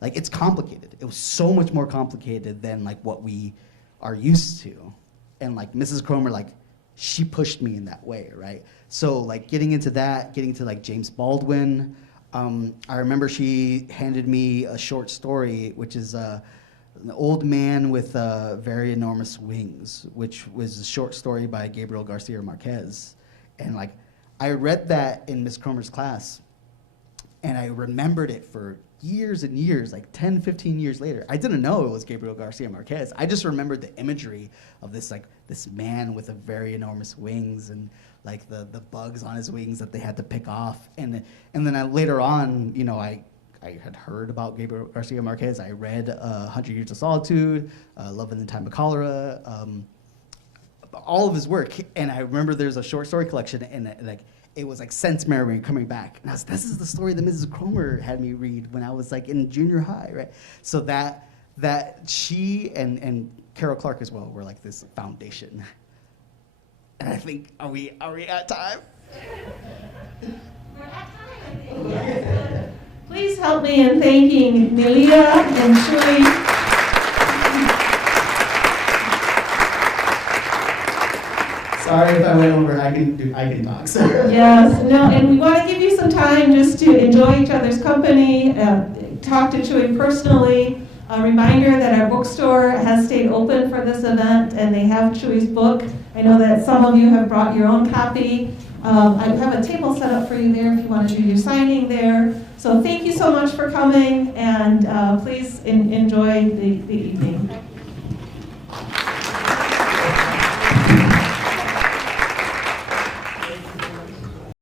like, it's complicated. It was so much more complicated than like what we are used to. And like Mrs. Cromer, like, she pushed me in that way, right? So like getting into that, getting to like James Baldwin, I remember she handed me a short story, which is an old man with very enormous wings, which was a short story by Gabriel Garcia Marquez. And like, I read that in Miss Cromer's class, and I remembered it for years and years, like 10, 15 years later. I didn't know it was Gabriel Garcia Marquez. I just remembered the imagery of this, like, this man with a very enormous wings, and like the bugs on his wings that they had to pick off. And then later on, you know, I had heard about Gabriel Garcia Marquez. I read 100 Years of Solitude, Love in the Time of Cholera, all of his work. And I remember there's a short story collection, and like, it was like sense memory coming back. And I was, this is the story that Mrs. Cromer had me read when I was like in junior high, right? So that she and Carol Clark as well were like this foundation. And I think, are we at time? We're at time, I think. Yes. Please help me in thanking Nelia and Chuy. Sorry if I went over. I can talk. So. Yes, no, and we want to give you some time just to enjoy each other's company, talk to Chuy personally. A reminder that our bookstore has stayed open for this event, and they have Chuy's book. I know that some of you have brought your own copy. I have a table set up for you there if you want to do your signing there. So thank you so much for coming, and please enjoy the evening.